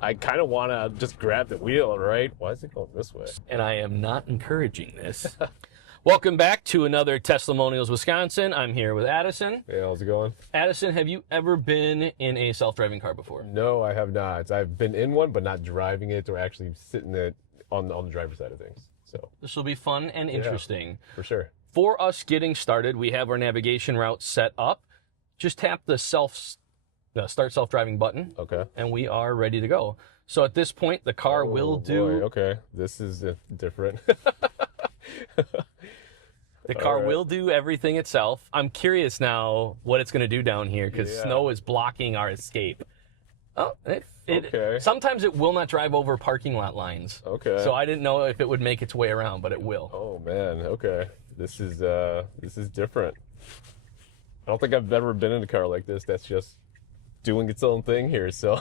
I kind of want to just grab the wheel, right? Why is it going this way? And I am not encouraging this. Welcome back to another Testimonials Wisconsin. I'm here with Addison. Hey, how's it going? Addison, have you ever been in a self-driving car before? No, I have not. I've been in one, but not driving it or actually sitting it on the driver's side of things. So This will be fun and interesting. Yeah, for sure. For us getting started, we have our navigation route set up. Just tap the start self-driving button. Okay. And we are ready to go. So at this point, the car will do... Boy, okay, this is different. The car will do everything itself. I'm curious now what it's going to do down here because snow is blocking our escape. Oh, okay. Sometimes it will not drive over parking lot lines. Okay. So I didn't know if it would make its way around, but it will. Oh man, okay. This is different. I don't think I've ever been in a car like this that's just doing its own thing here, so.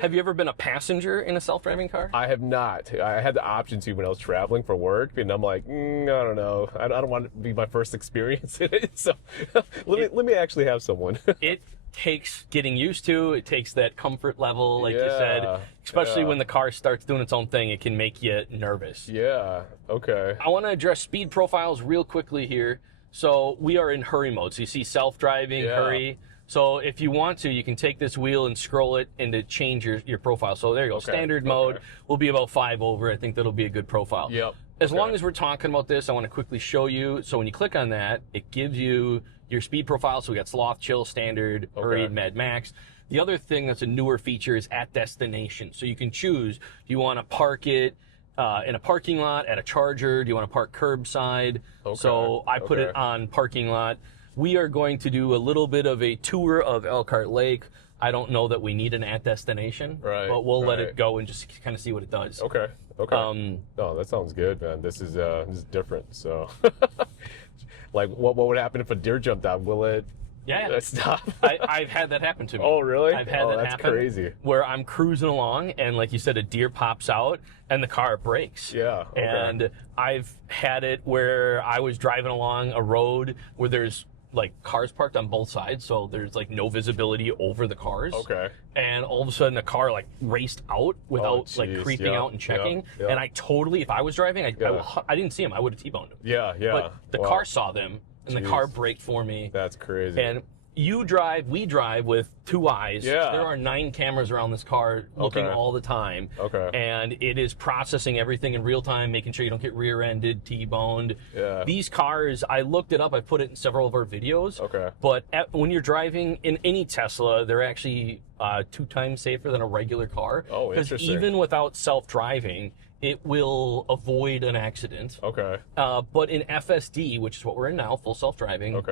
Have you ever been a passenger in a self-driving car? I have not. I had the option to when I was traveling for work, and I'm like, I don't know. I don't want it to be my first experience in it, so let me actually have someone. It takes getting used to. It takes that comfort level, like you said, especially when the car starts doing its own thing. It can make you nervous. Yeah, okay. I want to address speed profiles real quickly here. So we are in hurry mode. So you see self-driving, hurry. So if you want to, you can take this wheel and scroll it and to change your profile. So there you go. Okay. Standard mode will be about 5 over. I think that'll be a good profile. Yep. As long as we're talking about this, I want to quickly show you. So when you click on that, it gives you your speed profile. So we got sloth, chill, standard, hurried, mad, max. The other thing that's a newer feature is at destination. So you can choose, do you want to park it in a parking lot, at a charger? Do you want to park curbside? Okay. So I put it on parking lot. We are going to do a little bit of a tour of Elkhart Lake. I don't know that we need an at destination, but we'll let it go and just kind of see what it does. Okay. Oh, that sounds good, man. This is different. So, like, what would happen if a deer jumped out? Will it? Stop. I've had that happen to me. Oh, really? I've had that that's happen. Crazy. Where I'm cruising along, and like you said, a deer pops out, and the car brakes. Yeah. Okay. And I've had it where I was driving along a road where there's like cars parked on both sides, so there's like no visibility over the cars. Okay. And all of a sudden, a car like raced out without like creeping out and checking. And I totally, if I was driving, I didn't see him. I would have T-boned him. Yeah. But the car saw them. And the car braked for me. That's crazy. And we drive with 2 eyes. Yeah. There are 9 cameras around this car looking all the time. Okay. And it is processing everything in real time, making sure you don't get rear-ended, T-boned. Yeah. These cars, I looked it up. I put it in several of our videos. Okay. But when you're driving in any Tesla, they're actually 2 times safer than a regular car. Oh, interesting. Because even without self-driving, it will avoid an accident. Okay. But in FSD, which is what we're in now, full self-driving,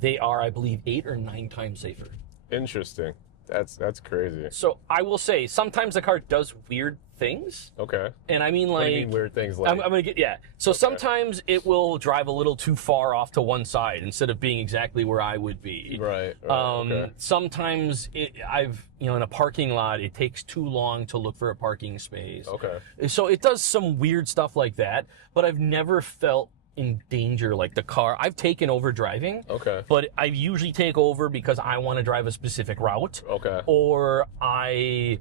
they are, I believe, 8 or 9 times safer. Interesting. That's crazy. So I will say, sometimes the car does weird things. Okay. And I mean, like... What do you mean weird things like? I'm going to get, So sometimes it will drive a little too far off to one side instead of being exactly where I would be. Right. Sometimes in a parking lot, it takes too long to look for a parking space. Okay. So it does some weird stuff like that, but I've never felt in danger like the car. I've taken over driving. Okay. But I usually take over because I want to drive a specific route. Okay. Or I'm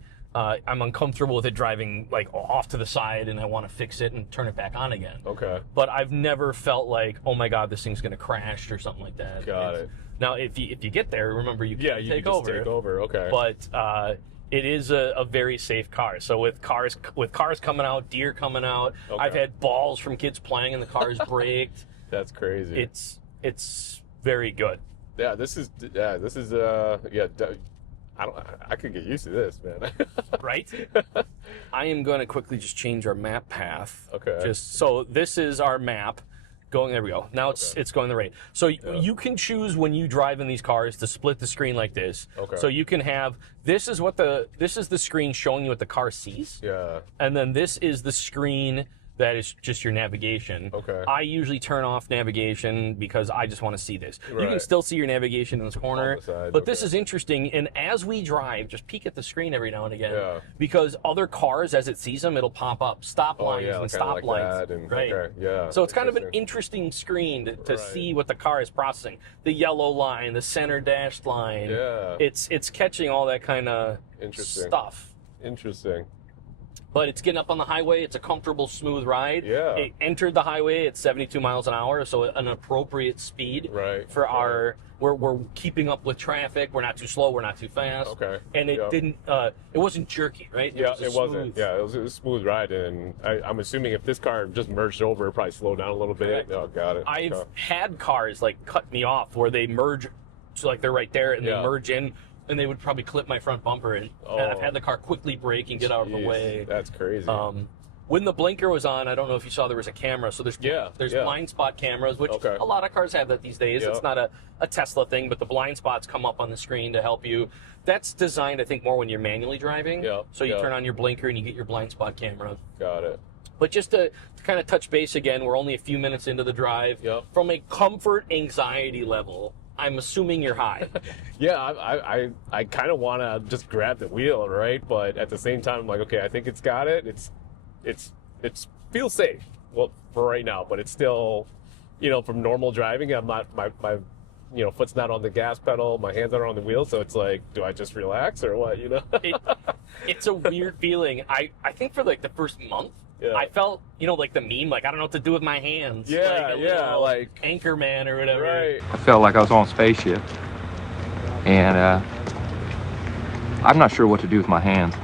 uncomfortable with it driving like off to the side and I want to fix it and turn it back on again. Okay. But I've never felt like, oh my God, this thing's going to crash or something like that. Got it. Now, if you get there, remember you can take just over. take over. Okay. But it is a very safe car. So with cars coming out, deer coming out, I've had balls from kids playing and the car's braked. That's crazy. It's very good. Yeah, this is I could get used to this, man. Right? I am going to quickly just change our map path. Okay. So this is our map. There we go. Now it's going the right. So you can choose when you drive in these cars to split the screen like this. Okay. So you can have this is the screen showing you what the car sees. Yeah. And then this is the screen that is just your navigation. Okay. I usually turn off navigation because I just want to see this. You can still see your navigation in this corner, but this is interesting. And as we drive, just peek at the screen every now and again, because other cars, as it sees them, it'll pop up stop lines and stop lights. Right. So it's kind of an interesting screen to see what the car is processing. The yellow line, the center dashed line. Yeah. It's catching all that kind of stuff. Interesting. But it's getting up on the highway. It's a comfortable, smooth ride. Yeah. It entered the highway at 72 miles an hour, so an appropriate speed for our. We're keeping up with traffic. We're not too slow. We're not too fast. Okay. And it didn't. It wasn't jerky, right? Yeah, it wasn't. Yeah, it was a smooth ride, and I'm assuming if this car just merged over, it probably slowed down a little bit. Correct. Oh, got it. I've had cars like cut me off where they merge, so like they're right there and they merge in. And they would probably clip my front bumper, and I've had the car quickly brake and get out of the way. That's crazy. When the blinker was on, I don't know if you saw, there was a camera. So there's blind spot cameras, which a lot of cars have that these days. It's not a Tesla thing, but the blind spots come up on the screen to help you. That's designed, I think, more when you're manually driving. So you turn on your blinker and you get your blind spot camera. Got it. But just to kind of touch base again, we're only a few minutes into the drive. From a comfort anxiety level, I'm assuming you're high. Yeah, I kind of want to just grab the wheel, right? But at the same time, I'm like, okay, I think it's got it. It's feels safe. Well, for right now, but it's still, from normal driving, I'm not my foot's not on the gas pedal, my hands aren't on the wheel, so it's like, do I just relax or what? It's a weird feeling. I think for like the first month. I felt, like the meme, like I don't know what to do with my hands. Like Anchorman or whatever. Right. I felt like I was on a spaceship, and I'm not sure what to do with my hands.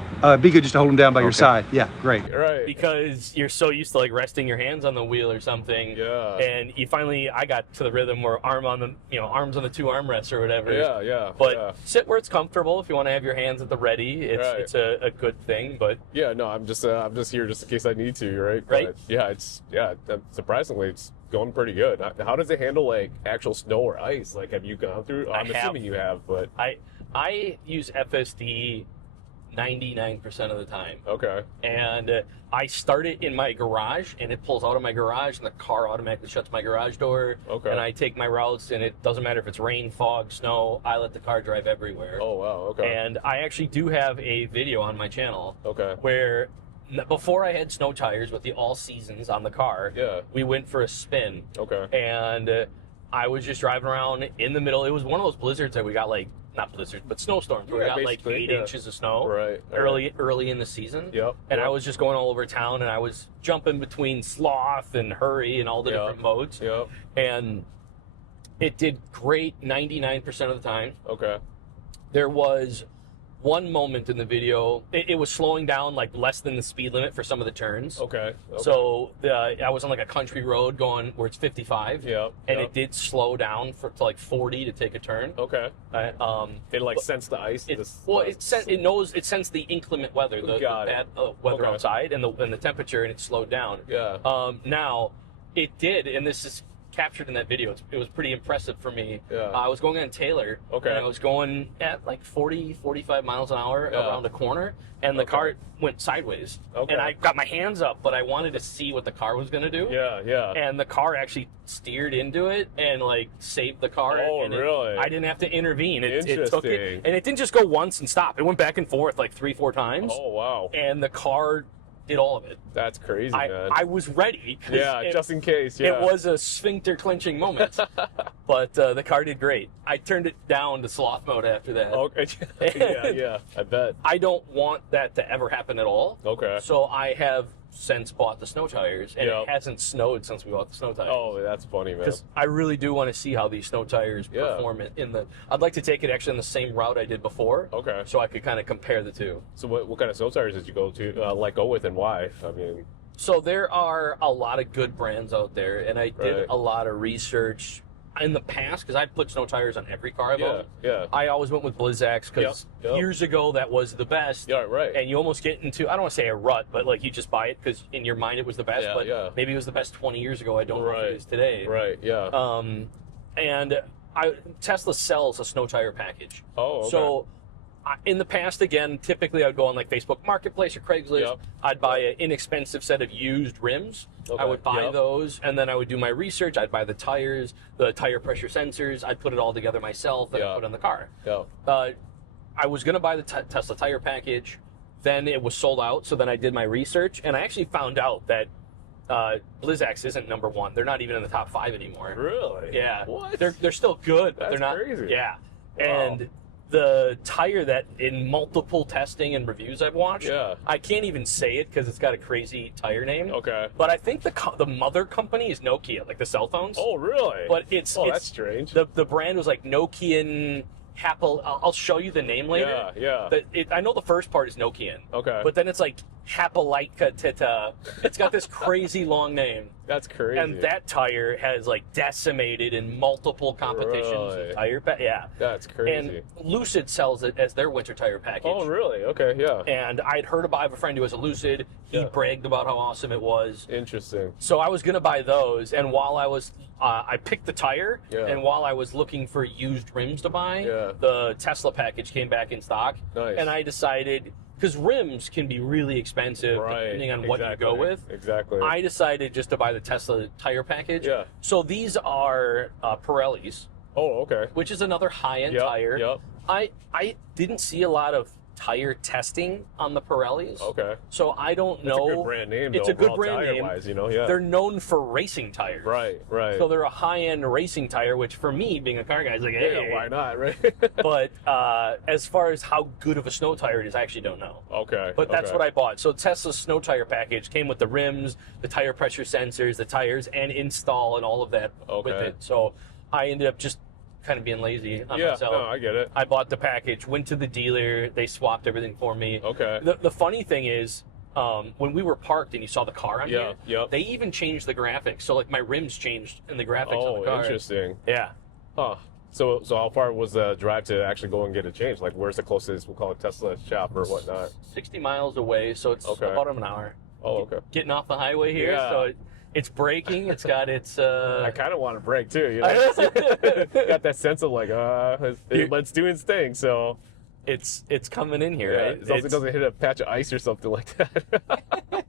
Be good just to hold them down by your side. Yeah, great. Right. Because you're so used to like resting your hands on the wheel or something. Yeah. And I got to the rhythm where arms on the two armrests or whatever. Yeah. But sit where it's comfortable. If you want to have your hands at the ready, it's a good thing. But yeah, no, I'm just here just in case I need to, right? Right. But surprisingly, it's going pretty good. How does it handle like actual snow or ice? Like, have you gone through? I'm assuming you have, but I use FSD 99% of the time. Okay. And I start it in my garage, and it pulls out of my garage, and the car automatically shuts my garage door. Okay. And I take my routes, and it doesn't matter if it's rain, fog, snow. I let the car drive everywhere. Oh, wow. Okay. And I actually do have a video on my channel. Okay. Where before I had snow tires with the all seasons on the car, we went for a spin. Okay. And I was just driving around in the middle. It was one of those blizzards that we got like. Not blizzards, but snowstorms. Where we got like 8 inches of snow early in the season. And I was just going all over town, and I was jumping between sloth and hurry and all the different modes. And it did great 99% of the time. Okay. There was one moment in the video, it was slowing down like less than the speed limit for some of the turns. Okay. So I was on like a country road going where it's 55. And it did slow down to like 40 to take a turn. Okay. It like sensed the ice. It sensed the inclement weather, the bad weather outside and the temperature, and it slowed down. Now it did, and this is captured in that video. It was pretty impressive for me. I was going on Taylor, and I was going at like 40, 45 miles an hour around a corner, and the car went sideways. And I got my hands up, but I wanted to see what the car was going to do. And the car actually steered into it and like saved the car. Oh, and really? I didn't have to intervene. It took it, and it didn't just go once and stop. It went back and forth like 3-4 times. Oh, wow. And the car did all of it. That's crazy, man. I was ready. Just in case. It was a sphincter clenching moment, but the car did great. I turned it down to sloth mode after that. Okay. I bet. I don't want that to ever happen at all. Okay. So I have since bought the snow tires, and it hasn't snowed since we bought the snow tires. Oh, that's funny, man. Because I really do want to see how these snow tires perform I'd like to take it actually in the same route I did before. Okay. So I could kind of compare the two. So what kind of snow tires did you go with, and why? I mean. So there are a lot of good brands out there, and I did a lot of research in the past, because I put snow tires on every car I've owned. I always went with Blizzaks, because years ago that was the best. And you almost get into, I don't want to say a rut, but like you just buy it because in your mind it was the best, but maybe it was the best 20 years ago. I don't know if it is today. And Tesla sells a snow tire package. Oh, okay. So in the past, again, typically I'd go on like Facebook Marketplace or Craigslist. I'd buy an inexpensive set of used rims. I would buy those, and then I would do my research. I'd buy the tires, the tire pressure sensors. I'd put it all together myself, and I'd put it on the car. I was going to buy the Tesla tire package. Then it was sold out, so then I did my research, and I actually found out that Blizzaks isn't number one. They're not even in the top 5 anymore. Really? Yeah. What? They're still good, but they're not. Crazy. Yeah. Wow. And the tire that in multiple testing and reviews I've watched, Yeah. I can't even say it because it's got a crazy tire name. Okay. But I think the mother company is Nokia, like the cell phones. Oh, really? But it's that's strange. The brand was like Nokian Happel. I'll show you the name later. Yeah. I know the first part is Nokian. Okay. But then it's like Happelaitka Tita. It's got this crazy long name. That's crazy. And that tire has like decimated in multiple competitions. Really? And tire yeah. That's crazy. And Lucid sells it as their winter tire package. Oh, really? Okay, yeah. And I'd heard about, I have a friend who has a Lucid. He bragged about how awesome it was. Interesting. So I was going to buy those. And while I was, I picked the tire. Yeah. And while I was looking for used rims to buy, Yeah. the Tesla package came back in stock. Nice. And I decided, because rims can be really expensive depending on what you go with. Exactly. I decided just to buy the Tesla tire package. Yeah. So these are Pirellis, Oh, okay. which is another high-end Yep, tire. yep. I didn't see a lot of tire testing on the Pirellis. Okay. So I don't It's know. a good brand name, though. It's a good overall brand name. tire-wise, you know, yeah. They're known for racing tires. Right. So they're a high-end racing tire, which for me, being a car guy, is like, hey. Yeah, why not, right? But as far as how good of a snow tire it is, I actually don't know. Okay. But that's what I bought. So Tesla's snow tire package came with the rims, the tire pressure sensors, the tires, and install and all of that with Okay. it. So I ended up just kind of being lazy on Yeah, myself. no, I get it. I bought the package, went to the dealer, they swapped everything for me. Okay. The funny thing is, when we were parked and you saw the car on here, yep. they even changed the graphics. So like my rims changed in the graphics on the car. Oh, interesting. Yeah. Huh. So how far was the drive to actually go and get it changed? Like, where's the closest, we'll call it Tesla shop or whatnot? 60 miles away, so it's about an hour. Oh, okay. Getting off the highway here, Yeah. so it's braking. It's got its. I kind of want to brake too, you know? Got that sense of like, but it's doing its thing, so. It's coming in here, Yeah, right? as long as it doesn't hit a patch of ice or something like that.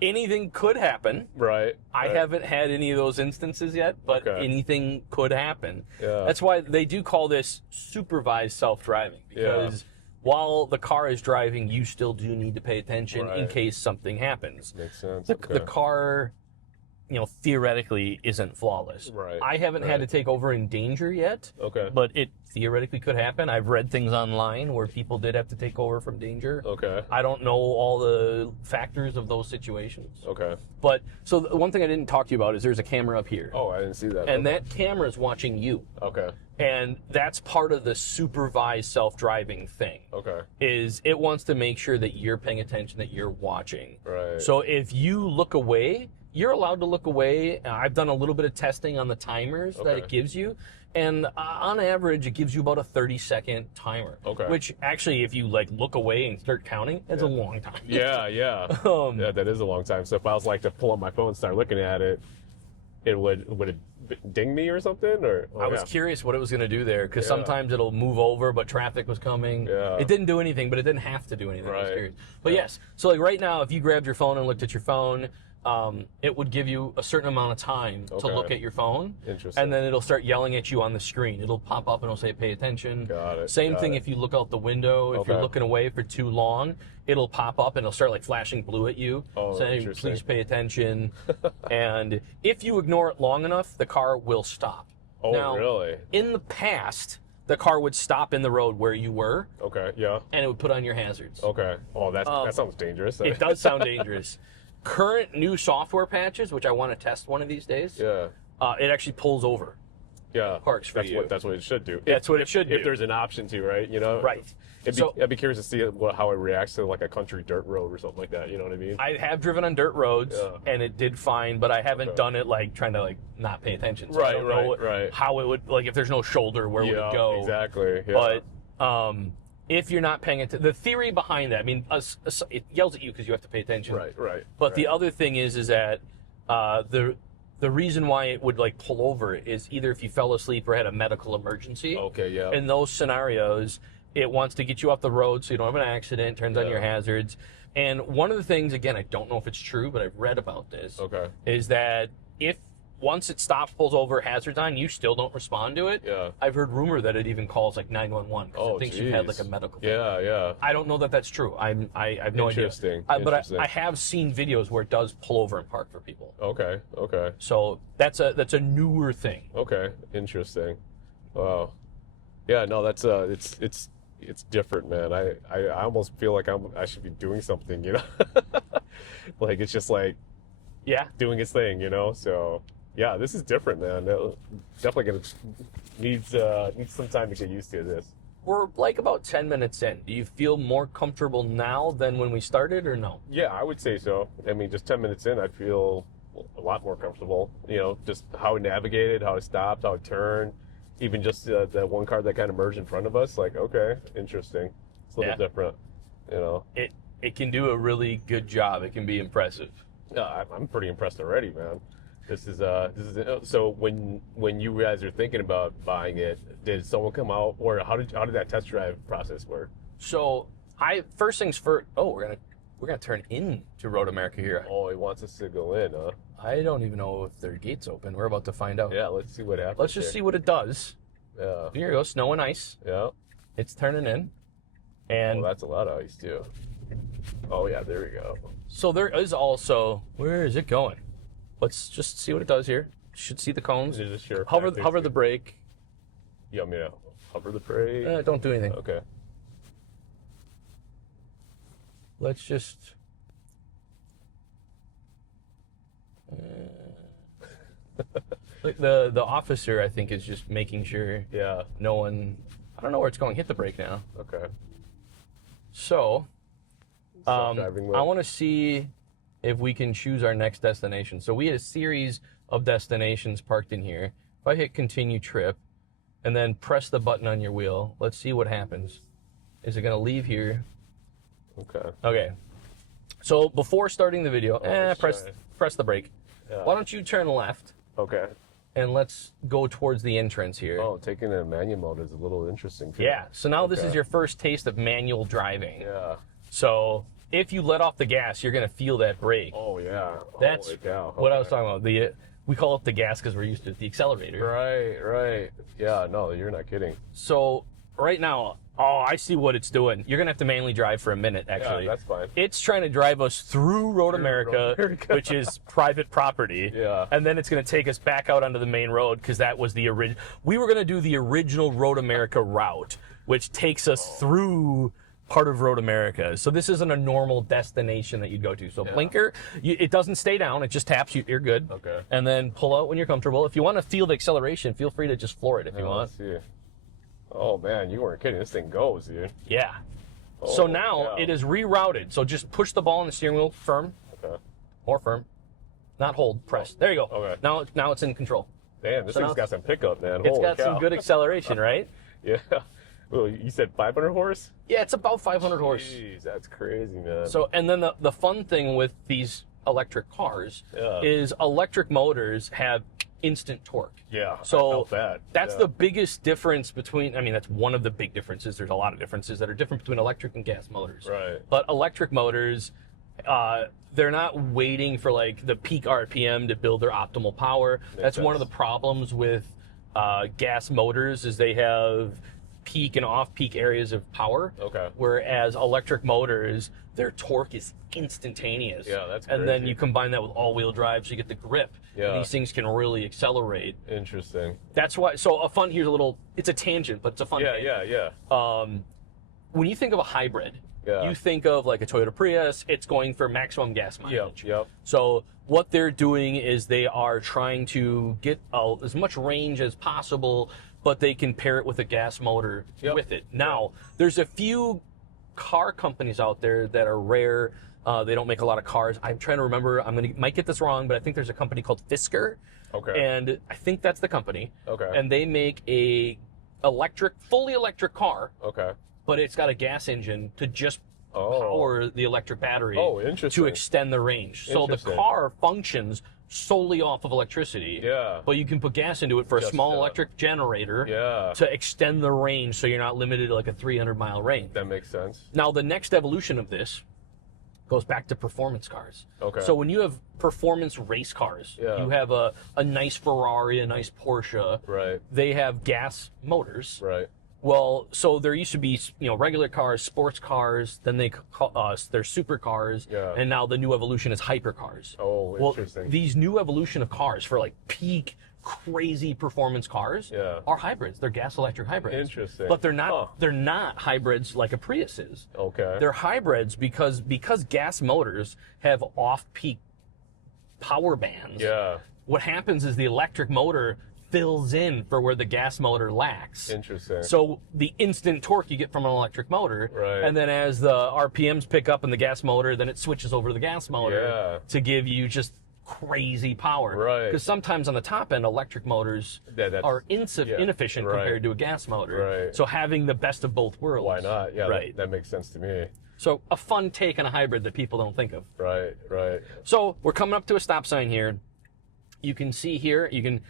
Anything could happen. Right. I haven't had any of those instances yet, but anything could happen. Yeah. That's why they do call this supervised self-driving, because while the car is driving, you still do need to pay attention in case something happens. Makes sense. The car, theoretically isn't flawless. Right. I haven't had to take over in danger yet. Okay. But it theoretically could happen. I've read things online where people did have to take over from danger. Okay. I don't know all the factors of those situations. Okay. But so the one thing I didn't talk to you about is there's a camera up here. Oh, I didn't see that. And that camera is watching you. Okay. And that's part of the supervised self-driving thing. Okay. Is it wants to make sure that you're paying attention, that you're watching. Right. So if you look away, you're allowed to look away. I've done a little bit of testing on the timers that it gives you. And on average, it gives you about a 30-second timer. Okay. Which actually, if you look away and start counting, that's a long time. Yeah. Yeah, that is a long time. So if I was to pull up my phone and start looking at it, would it ding me or something? Or I was curious what it was going to do there, because sometimes it'll move over, but traffic was coming. Yeah. It didn't do anything, but it didn't have to do anything. I was curious. But yes, so right now, if you grabbed your phone and looked at your phone, it would give you a certain amount of time to look at your phone. Interesting. And then it'll start yelling at you on the screen. It'll pop up and it'll say, pay attention. Got it. Same thing if you look out the window. If you're looking away for too long, it'll pop up and it'll start flashing blue at you, saying, please pay attention. And if you ignore it long enough, the car will stop. Oh, now, really? In the past, the car would stop in the road where you were. Okay, yeah. And it would put on your hazards. Okay. Oh, that sounds dangerous. It does sound dangerous. Current new software patches, which I want to test one of these days, it actually pulls over. Yeah, parks for you. That's what it should do. That's what it should do. If there's an option to, right? Right. I'd be curious to see how it reacts to a country dirt road or something like that. You know what I mean? I have driven on dirt roads, and it did fine, but I haven't done it trying to not pay attention. So I don't know how it would if there's no shoulder, where would it go? Exactly. Yeah. But if you're not paying attention, the theory behind that, I mean, it yells at you because you have to pay attention. Right. But the other thing is that the reason why it would pull over is either if you fell asleep or had a medical emergency. Okay, yeah. In those scenarios, it wants to get you off the road so you don't have an accident, turns on your hazards. And one of the things, again, I don't know if it's true, but I've read about this, is that if once it stops, pulls over, hazards on, you still don't respond to it. Yeah. I've heard rumor that it even calls 911 because it thinks you've had a medical thing. Yeah. I don't know that that's true. I have no idea. But I have seen videos where it does pull over and park for people. Okay. So that's a newer thing. Okay. Interesting. Wow. Yeah, no, that's it's different, man. I almost feel like I should be doing something, you know. Like it's just like, yeah, doing its thing, you know. So yeah, this is different, man. Definitely gonna needs some time to get used to this. We're like about 10 minutes in. Do you feel more comfortable now than when we started, or no? Yeah, I would say so. I mean, just 10 minutes in, I feel a lot more comfortable. You know, just how it navigated, how it stopped, how it turned. Even just that one car that kind of merged in front of us. Like, okay, interesting. It's a little different, you know. It can do a really good job. It can be impressive. Yeah, I'm pretty impressed already, man. This is so when you guys are thinking about buying it, did someone come out, or how did that test drive process work? So first things first. Oh, we're gonna turn into Road America here. Oh, he wants us to go in, huh? I don't even know if their gate's open. We're about to find out. Yeah, let's see what happens. Let's just see what it does. Yeah. Here you go, snow and ice. Yeah. It's turning in, and oh, that's a lot of ice too. Oh yeah, there we go. So there is also, where is it going? Let's just see what it does here. You should see the cones. Sure hover the brake. You want me to hover the brake? Don't do anything. Okay. Let's just. Like the officer, I think, is just making sure. Yeah. No one. I don't know where it's going. Hit the brake now. Okay. So. Self-driving wheel. I want to see if we can choose our next destination. So we had a series of destinations parked in here. If I hit continue trip and then press the button on your wheel, let's see what happens. Is it going to leave here? Okay. Okay. So before starting the video, press the brake. Yeah. Why don't you turn left Okay. and let's go towards the entrance here. Oh, taking a manual mode is a little interesting too. Yeah. So now this is your first taste of manual driving. Yeah. So if you let off the gas, you're going to feel that brake. Oh yeah. That's Holy cow. what I Okay. was talking about. We call it the gas because we're used to the accelerator. Right. Yeah, no, you're not kidding. So right now, I see what it's doing. You're going to have to manually drive for a minute, actually. Yeah, that's fine. It's trying to drive us through Road America, which is private property. Yeah. And then it's going to take us back out onto the main road because that was the original. We were going to do the original Road America route, which takes us through part of Road America. So this isn't a normal destination that you'd go to. So blinker, it doesn't stay down. It just taps you. You're good. Okay. And then pull out when you're comfortable. If you want to feel the acceleration, feel free to just floor it if you want. Let's see. Oh man, you weren't kidding. This thing goes, dude. Yeah. So Oh, now yeah. it is rerouted. So just push the ball on the steering wheel firm. Okay. More firm. Not hold, press. There you go. Okay. Now it's in control. Damn, this So thing's now- got some pickup, man. It's Holy got some cow. good acceleration, right? Yeah. Well, you said 500 horse? Yeah, it's about 500 horse. Jeez, that's crazy, man. So, and then the fun thing with these electric cars Yeah. is electric motors have instant torque. yeah, I So felt that. that's Yeah. the biggest difference between, I mean, that's one of the big differences. There's a lot of differences that are different between electric and gas motors. Right. But electric motors, they're not waiting for like the peak RPM to build their optimal power. That's one of the sense. problems with gas motors is they have peak and off-peak areas of power. Okay. Whereas electric motors, their torque is instantaneous. Yeah, that's And then crazy. you combine that with all-wheel drive, so you get the grip. Yeah. And these things can really accelerate. Interesting. That's why. So here's a little. It's a tangent, but it's a fun. Yeah, tangent. yeah. When you think of a hybrid, Yeah. you think of like a Toyota Prius. It's going for maximum gas mileage. Yep. So what they're doing is they are trying to get as much range as possible, but they can pair it with a gas motor Yep. with it. Now, there's a few car companies out there that are rare. They don't make a lot of cars. I'm trying to remember. Might get this wrong, but I think there's a company called Fisker. Okay. And I think that's the company. Okay. And they make a fully electric car, Okay. but it's got a gas engine to just Oh. power the electric battery Oh, interesting. to extend the range. So the Interesting. car functions solely off of electricity. Yeah. But you can put gas into it for a Just, small electric generator Yeah. to extend the range so you're not limited to like a 300-mile range. That makes sense. Now, the next evolution of this goes back to performance cars. Okay. So when you have performance race cars, Yeah. you have a nice Ferrari, a nice Porsche. Right. They have gas motors. Right. Well, so there used to be, regular cars, sports cars, then they're supercars, Yeah. and now the new evolution is hypercars. Oh, Well, interesting. these new evolution of cars for like peak crazy performance cars are hybrids. They're gas electric hybrids. Interesting. But they're not they're not hybrids like a Prius is. Okay. They're hybrids because gas motors have off-peak power bands. Yeah. What happens is the electric motor fills in for where the gas motor lacks. Interesting. So the instant torque you get from an electric motor, and then as the RPMs pick up in the gas motor, then it switches over to the gas motor to give you just crazy power. Right. Because sometimes on the top end, electric motors are inefficient compared to a gas motor. Right. So having the best of both worlds. Why not? Yeah, Right. that makes sense to me. So a fun take on a hybrid that people don't think of. Right, right. So we're coming up to a stop sign here. You can see here, you can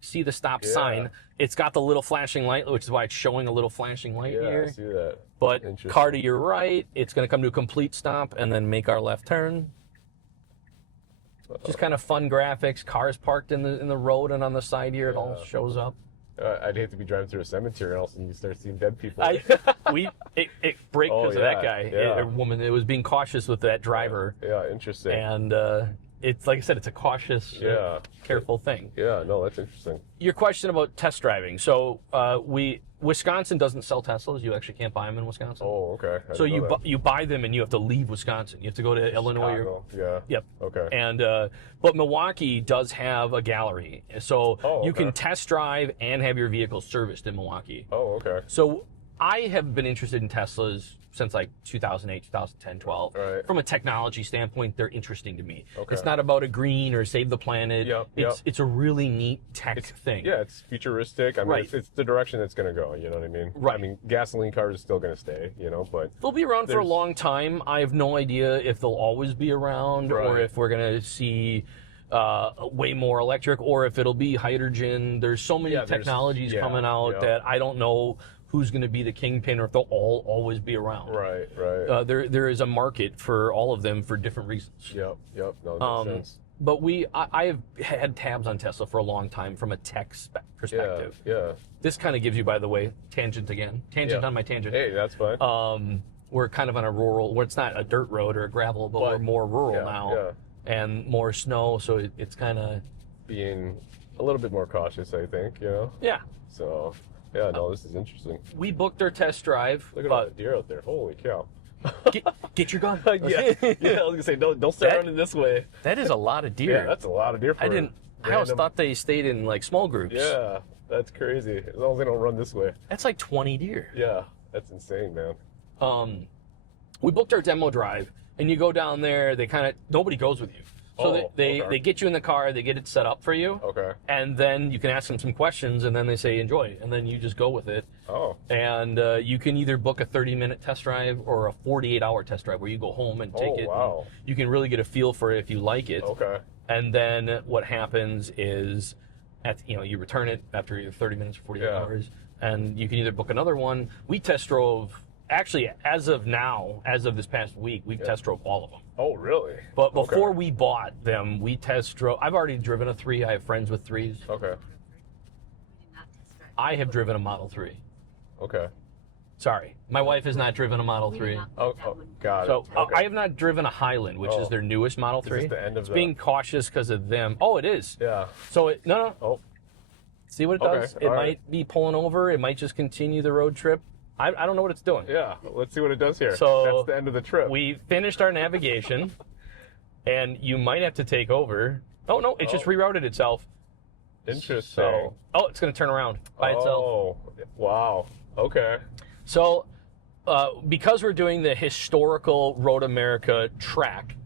see the stop sign. It's got the little flashing light, which is why it's showing a little flashing light here. I see that. But car to your right, it's going to come to a complete stop and then make our left turn. Just kind of fun graphics. Cars parked in the road and on the side here, it all shows up. I'd hate to be driving through a cemetery and all of a sudden you start seeing dead people. It braked because of that guy, or woman. It was being cautious with that driver. Yeah, interesting. And it's like I said, it's a cautious, careful thing. Yeah, no, that's interesting. Your question about test driving. So Wisconsin doesn't sell Teslas. You actually can't buy them in Wisconsin. Oh, okay. So you buy them and you have to leave Wisconsin. You have to go to Illinois. Chicago. Yep. Okay. And but Milwaukee does have a gallery, so you can test drive and have your vehicle serviced in Milwaukee. Oh, okay. So I have been interested in Teslas since like 2008, 2010, 12. Right. From a technology standpoint, they're interesting to me. Okay. It's not about a green or save the planet. Yep. It's a really neat tech thing. Yeah, it's futuristic. I mean, it's the direction it's going to go. You know what I mean? Right. I mean, gasoline cars are still going to stay. You know, but they'll be around for a long time. I have no idea if they'll always be around or if we're going to see way more electric or if it'll be hydrogen. There's so many technologies coming out that I don't know who's going to be the kingpin or if they'll all always be around. Right, right. There is a market for all of them for different reasons. Yep. No, that makes sense. But I have had tabs on Tesla for a long time from a tech perspective. Yeah. This kind of gives you, by the way, tangent again. Tangent on my tangent. Hey, that's fine. We're kind of on a rural, where it's not a dirt road or a gravel, but we're more rural now and more snow, so it's kind of being a little bit more cautious, I think, you know? Yeah. So, yeah, no, this is interesting. We booked our test drive. Look at all the deer out there. Holy cow. Get your gun. I was gonna say, don't start running this way. That is a lot of deer. Yeah, that's a lot of deer. I always thought they stayed in like small groups. Yeah, that's crazy. As long as they don't run this way. That's like 20 deer. Yeah, that's insane, man. We booked our demo drive, and you go down there. Nobody goes with you. So they get you in the car, they get it set up for you. Okay. And then you can ask them some questions, and then they say enjoy, and then you just go with it. Oh. And you can either book a 30-minute test drive or a 48-hour test drive where you go home and take it. Wow. You can really get a feel for it if you like it. Okay. And then what happens is, you return it after either 30 minutes or 48 hours, and you can either book another one. We test drove. Actually, as of this past week, we've test drove all of them. Oh, really? But before we bought them, we test drove. I've already driven a 3. I have friends with 3s. Okay. I have driven a Model 3. Okay. Sorry, my wife has not driven a Model 3. Oh, got it. So okay. I have not driven a Highland, which is their newest Model 3. Is this the end of it's being cautious because of them. Oh, it is. Yeah. So no. Oh. See what it does? It might be pulling over. It might just continue the road trip. I don't know what it's doing. Yeah, let's see what it does here. So that's the end of the trip. We finished our navigation, and you might have to take over. Oh, no, it just rerouted itself. Interesting. So, it's going to turn around by itself. Oh, wow. Okay. So, because we're doing the historical Road America track,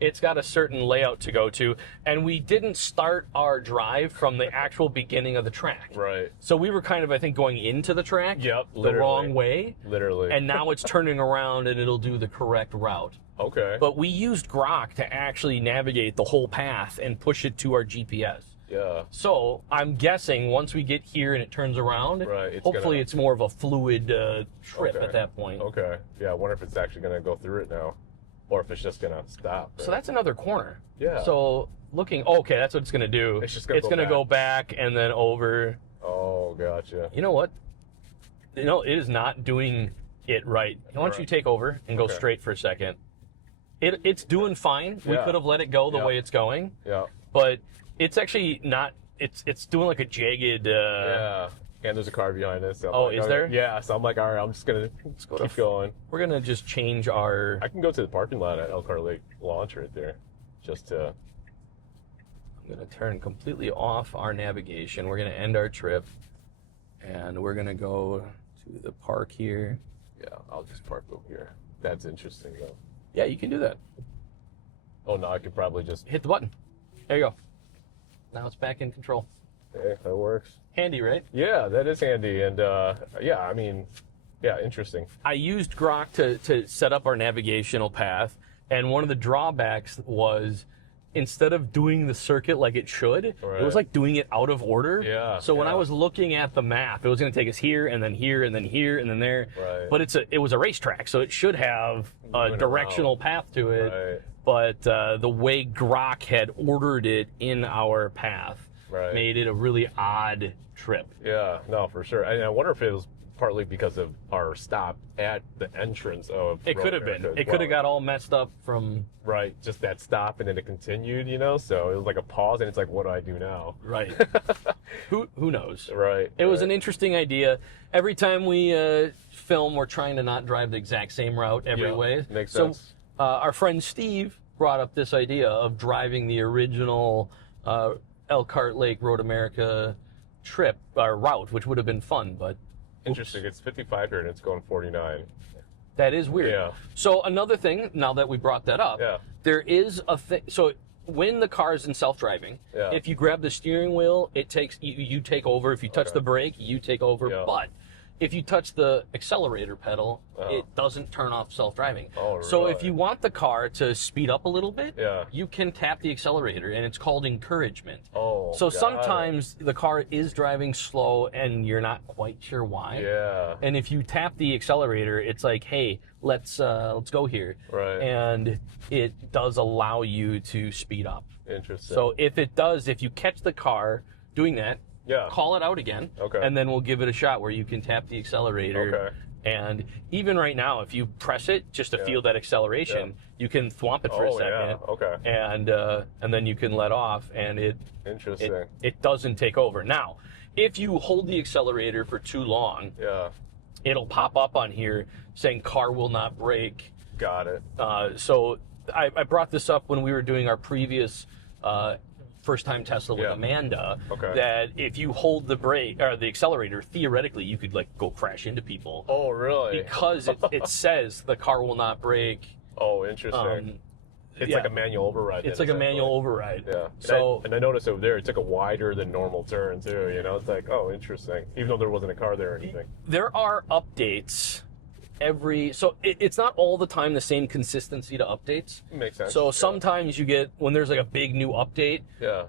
it's got a certain layout to go to, and we didn't start our drive from the actual beginning of the track. Right. So we were kind of, I think, going into the track the wrong way. Literally. And now it's turning around and it'll do the correct route. Okay. But we used Grok to actually navigate the whole path and push it to our GPS. Yeah. So I'm guessing once we get here and it turns around, hopefully it's more of a fluid trip at that point. Okay. Yeah, I wonder if it's actually going to go through it now. Or if it's just going to stop. Right? So that's another corner. Yeah. So okay, that's what it's going to do. It's just going to go back and then over. Oh, gotcha. You know what? It is not doing it right. Why don't you take over and go straight for a second? It's doing fine. We could have let it go the way it's going. Yeah. But it's actually not it's doing like a jagged. Yeah. And there's a car behind us. So Oh, is there? Yeah. So I'm like, all right, I'm just gonna keep going. We're gonna just change our. I can go to the parking lot at Elkhart Lake Launch right there, just to. I'm gonna turn completely off our navigation. We're gonna end our trip, and we're gonna go to the park here. Yeah, I'll just park over here. That's interesting though. Yeah, you can do that. Oh no, I could probably just. Hit the button. There you go. Now it's back in control. Hey, that works. Handy, right? Yeah, that is handy, and yeah, I mean, yeah, interesting. I used Grok to set up our navigational path, and one of the drawbacks was instead of doing the circuit like it should, it was like doing it out of order. Yeah. So when I was looking at the map, it was going to take us here, and then here, and then here, and then there. Right. But it was a racetrack, so it should have a directional path to it. Right. But the way Grok had ordered it in our path made it a really odd trip. Yeah, no, for sure. And I wonder if it was partly because of our stop at the entrance of. It could have been. It could have got all messed up from. Right, just that stop, and then it continued, you know. So it was like a pause, and it's like, what do I do now? Right. Who knows? Right. It was an interesting idea. Every time we film, we're trying to not drive the exact same route every way. Makes sense. So our friend Steve brought up this idea of driving the original Elkhart Lake Road America trip or route, which would have been fun, but. Interesting. It's 55 here, and it's going 49. That is weird. Yeah. So another thing, now that we brought that up, there is a thing. So when the car is in self-driving, if you grab the steering wheel, it takes you take over. If you touch the brake, you take over. But if you touch the accelerator pedal, it doesn't turn off self-driving. Oh, so really? if you want the car to speed up a little bit, Yeah. you can tap the accelerator, and it's called encouragement. Oh, So got sometimes the car is driving slow, and you're not quite sure why. Yeah. And if you tap the accelerator, it's like, hey, let's go here. Right. And it does allow you to speed up. Interesting. So if you catch the car doing that, call it out again. Okay. And then we'll give it a shot where you can tap the accelerator. Okay. And even right now, if you press it just to feel that acceleration, you can thwomp it for a second. Okay. And then you can let off, and Interesting. it doesn't take over. Now, if you hold the accelerator for too long, it'll pop up on here saying car will not brake. Got it. So I brought this up when we were doing our previous first-time Tesla with Amanda. Okay. That if you hold the brake or the accelerator, theoretically you could like go crash into people. Oh, really? Because it says the car will not brake. Oh, interesting. It's like a manual override. It's like a manual override. Yeah. So and I noticed over there it took a wider than normal turn too. You know, it's like, oh, interesting. Even though there wasn't a car there or anything. There are updates it's not all the time the same consistency to updates. Makes sense. So sometimes you get, when there's like a big new update,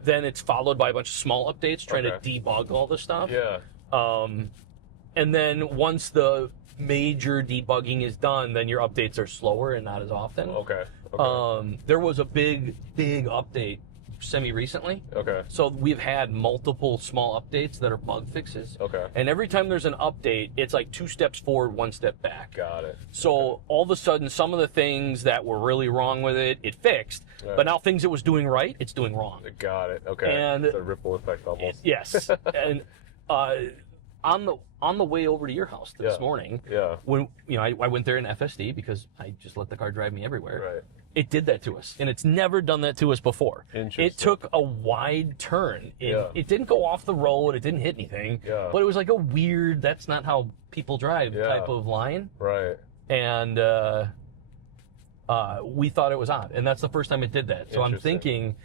then it's followed by a bunch of small updates trying to debug all the stuff. Yeah. And then once the major debugging is done, then your updates are slower and not as often. Okay. There was a big update semi-recently. Okay. So we've had multiple small updates that are bug fixes. Okay. And every time there's an update, it's like 2 steps forward, 1 step back. Got it. So all of a sudden, some of the things that were really wrong with it fixed. Right. But now things it was doing right, it's doing wrong. Got it. Okay. And it's a ripple effect almost. Yes. And on the way over to your house this morning, when I went there in FSD because I just let the car drive me everywhere. Right. It did that to us, and it's never done that to us before. Interesting. It took a wide turn. It didn't go off the road. It didn't hit anything. Yeah. But it was like a weird, that's not how people drive type of line. Right. And we thought it was odd, and that's the first time it did that. So I'm thinking,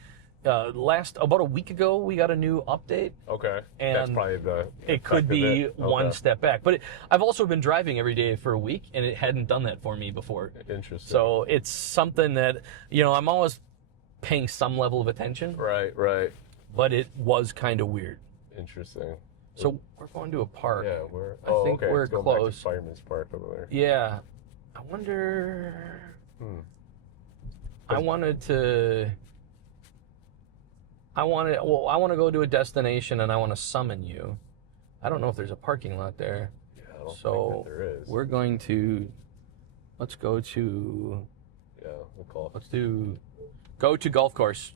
about a week ago, we got a new update. Okay. And that's probably it could be one step back. But I've also been driving every day for a week, and it hadn't done that for me before. Interesting. So it's something that, I'm always paying some level of attention. Right. But it was kind of weird. Interesting. So we're going to a park. Yeah, I think we're Let's go close. Back to Fireman's Park over there. Yeah. I wonder... I want to go to a destination, and I want to summon you. I don't know if there's a parking lot there. Yeah, I don't think that there is. We're going to, let's go to, we'll call it. go to golf course.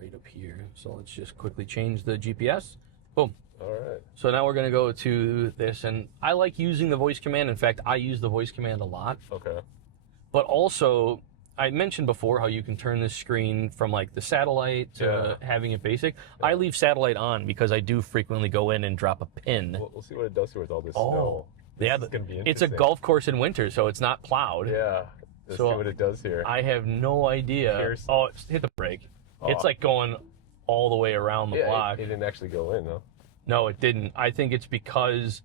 right up here. So let's just quickly change the GPS. Boom. All right. So now we're going to go to this, and I like using the voice command. In fact, I use the voice command a lot. Okay. But also, I mentioned before how you can turn this screen from like the satellite to having it basic. I leave satellite on because I do frequently go in and drop a pin. We'll see what it does here with all this snow. Yeah, It's gonna be it's a interesting. golf course in winter, so it's not plowed. Yeah. Let's So see what it does here. I have no idea. Oh, hit the brake. It's like going all the way around the block. It didn't actually go in, though. No, it didn't. I think it's because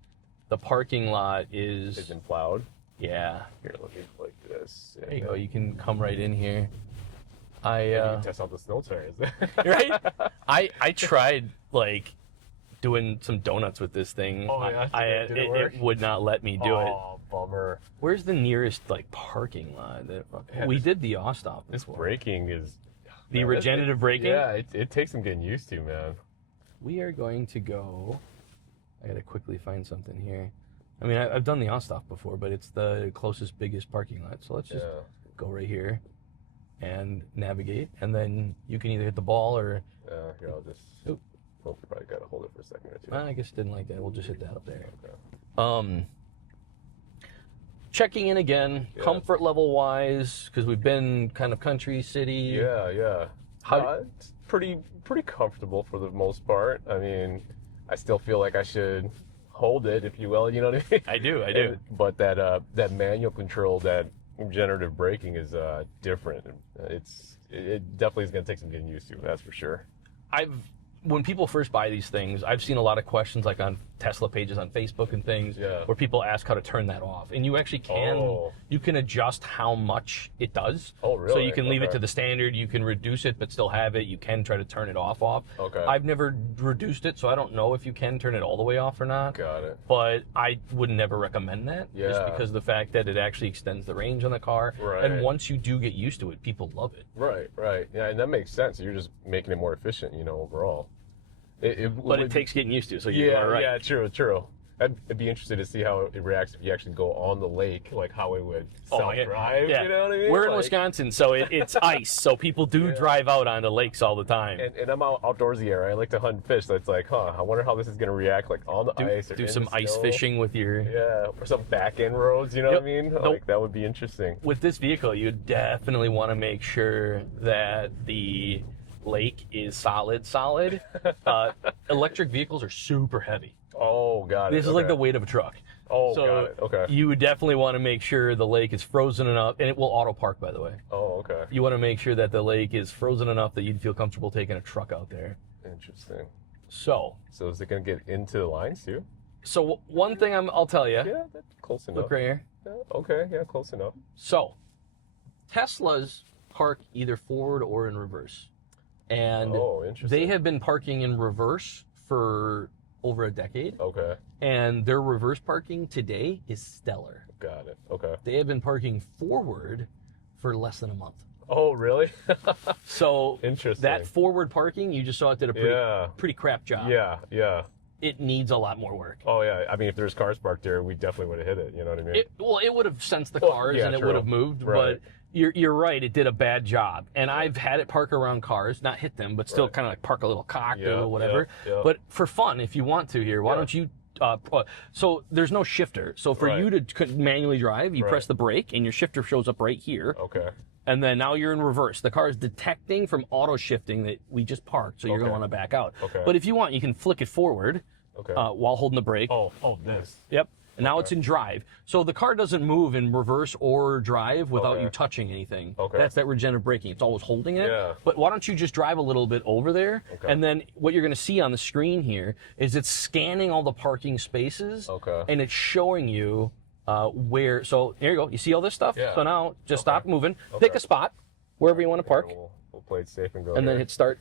the parking lot is... It's been plowed. Yeah. Here, let me like this. There you go. You can come right in here. You can test out the snow tires. Right? I tried, like, doing some donuts with this thing. Oh, yeah? Did it work? It would not let me do it. Oh, bummer. Where's the nearest, like, parking lot? We did the Ostop This before. braking is... The regenerative braking? Yeah, it takes some getting used to, man. We are going to go... I gotta quickly find something here. I mean, I've done the Ostop before, but it's the closest, biggest parking lot. So let's just go right here and navigate. And then you can either hit the ball or... Here, I'll just... Oop. Oh, probably gotta hold it for a second or two. I guess it didn't like that. We'll just hit that up there. Okay. Checking in again, comfort level wise, because we've been kind of country, city. Yeah. It's pretty comfortable for the most part. I mean, I still feel like I should hold it, if you will. You know what I mean? I do. But that manual control, that regenerative braking is different. It definitely is gonna take some getting used to. That's for sure. When people first buy these things, I've seen a lot of questions like on Tesla pages on Facebook and things where people ask how to turn that off. And you actually can adjust how much it does. Oh, really? So you can leave it to the standard, you can reduce it but still have it, you can try to turn it off. Okay. I've never reduced it, so I don't know if you can turn it all the way off or not. Got it. But I would never recommend that just Yeah. because of the fact that it actually extends the range on the car. Right. And once you do get used to it, people love it. Right. Yeah, and that makes sense. You're just making it more efficient, overall. But it takes getting used to, so you are right. Yeah, true. I'd be interested to see how it reacts if you actually go on the lake, like how it would self-drive, Yeah. you know what I mean? We're in Wisconsin, so it's ice, so people do drive out onto lakes all the time. And I'm outdoorsy here. I like to hunt and fish, so it's like, I wonder how this is going to react, like on the ice or do in some the ice snow. fishing with your... Yeah, or some back-end roads, you know what I mean? Like, that would be interesting. With this vehicle, you definitely want to make sure that the lake is solid. Electric vehicles are super heavy. Oh, got it. This is like the weight of a truck. Oh, so got it. Okay. You would definitely want to make sure the lake is frozen enough, and it will auto park, by the way. Oh, okay. You want to make sure that the lake is frozen enough that you'd feel comfortable taking a truck out there. Interesting. So is it going to get into the lines too? So one thing I'll tell you. Yeah, that's close enough. Look right here. Yeah, okay, yeah, close enough. So Teslas park either forward or in reverse. And they have been parking in reverse for over a decade. Okay. And their reverse parking today is stellar. Got it. Okay. They have been parking forward for less than a month. Oh, really? So interesting. That forward parking, you just saw it did a pretty crap job. Yeah. It needs a lot more work. Oh, yeah. I mean, if there's cars parked there, we definitely would have hit it. You know what I mean? It would have sensed the cars and it would have moved. Right. But you're right. It did a bad job. And I've had it park around cars, not hit them, but still kind of like park a little cocked or whatever. Yeah. But for fun, if you want to here, why don't you... so there's no shifter. So for you to manually drive, you press the brake and your shifter shows up right here. Okay. And then now you're in reverse. The car is detecting from auto shifting that we just parked, so you're going to want to back out. Okay. But if you want, you can flick it forward while holding the brake. Oh, this. Yep. And now it's in drive. So the car doesn't move in reverse or drive without you touching anything. Okay. That's that regenerative braking. It's always holding it. Yeah. But why don't you just drive a little bit over there? Okay. And then what you're going to see on the screen here is it's scanning all the parking spaces. Okay. And it's showing you where. So here you go. You see all this stuff? Yeah. So now just stop moving. Pick a spot wherever you want to park. We'll play it safe and go And then hit start.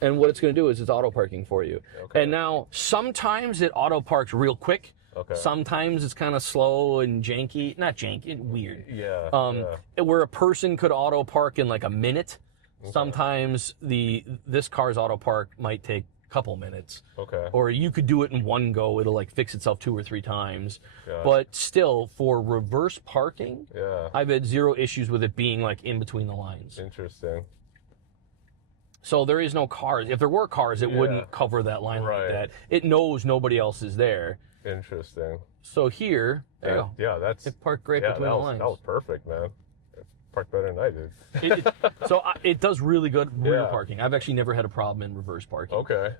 And what it's going to do is it's auto parking for you. Okay. And now sometimes it auto parks real quick. Okay. Sometimes it's kind of slow and janky. Not janky, weird. Yeah. Where a person could auto park in like a minute. Okay. Sometimes this car's auto park might take a couple minutes. Okay. Or you could do it in one go. It'll like fix itself 2 or 3 times. Yeah. But still, for reverse parking, yeah, I've had 0 issues with it being like in between the lines. Interesting. So there is no cars. If there were cars, it wouldn't cover that line like that. It knows nobody else is there. Interesting. So here, there you go. Yeah, that's... It parked right between the lines. That was perfect, man. It parked better than I did. It does really good rear parking. I've actually never had a problem in reverse parking. Okay.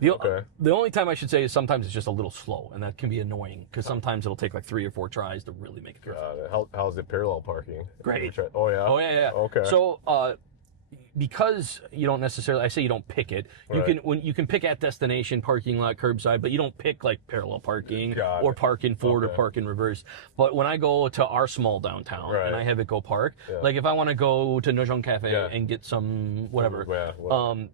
The only time I should say is sometimes it's just a little slow, and that can be annoying because sometimes it'll take like 3 or 4 tries to really make it perfect. How's it parallel parking? Great. Oh, yeah? Oh, yeah. Okay. So, because you don't necessarily, I say you don't pick it. You can pick at destination, parking lot, curbside, but you don't pick like parallel parking or park in forward or park in reverse. But when I go to our small downtown and I have it go park, like if I want to go to Nojong Cafe and get some whatever,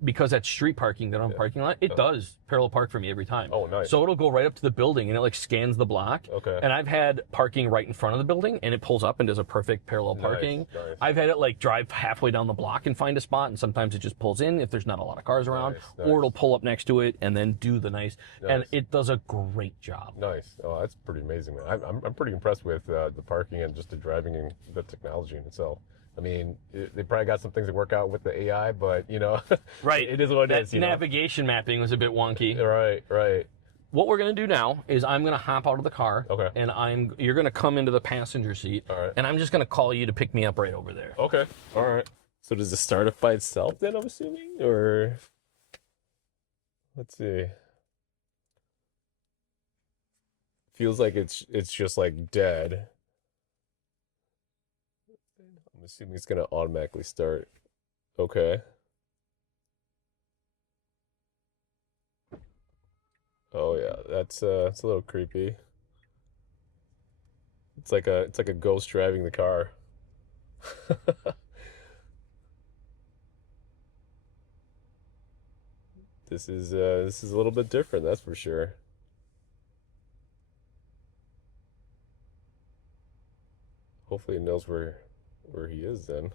because that's street parking that I'm parking lot, it does parallel park for me every time. Oh, nice. So it'll go right up to the building and it like scans the block. Okay. And I've had parking right in front of the building and it pulls up and does a perfect parallel parking. Nice. I've had it like drive halfway down the block and find a spot, and sometimes it just pulls in if there's not a lot of cars around, or it'll pull up next to it and then do the and it does a great job. Nice. Oh, that's pretty amazing, man. I'm pretty impressed with the parking and just the driving and the technology in itself. I mean, they probably got some things to work out with the AI, but right, it is what it is. Navigation mapping was a bit wonky. Right. What we're gonna do now is I'm gonna hop out of the car, and you're gonna come into the passenger seat, and I'm just gonna call you to pick me up right over there. Okay. All right. So does it start up by itself then, I'm assuming? Or let's see. Feels like it's just like dead. I'm assuming it's gonna automatically start. Okay. Oh yeah, it's a little creepy. It's like a ghost driving the car. This is a little bit different, that's for sure. Hopefully it knows where he is then.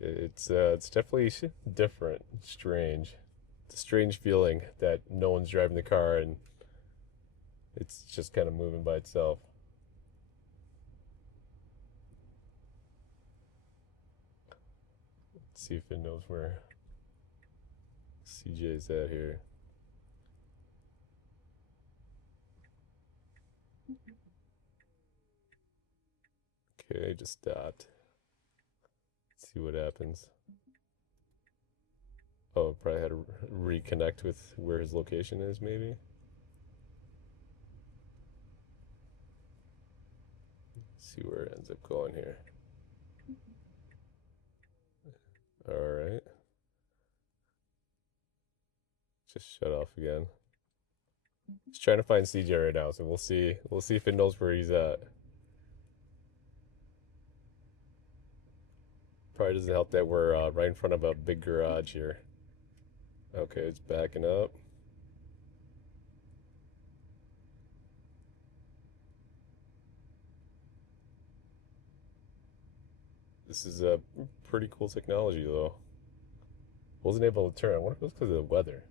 It's definitely different, strange. It's a strange feeling that no one's driving the car and it's just kind of moving by itself. See if it knows where CJ's at here. Okay, just stopped. Let's see what happens. Oh, probably had to reconnect with where his location is, maybe. Let's see where it ends up going here. All right. Just shut off again. Just trying to find CJ right now, so we'll see if it knows where he's at. Probably doesn't help that we're right in front of a big garage here. Okay, it's backing up. This is a pretty cool technology, though. Wasn't able to turn. I wonder if it was because of the weather.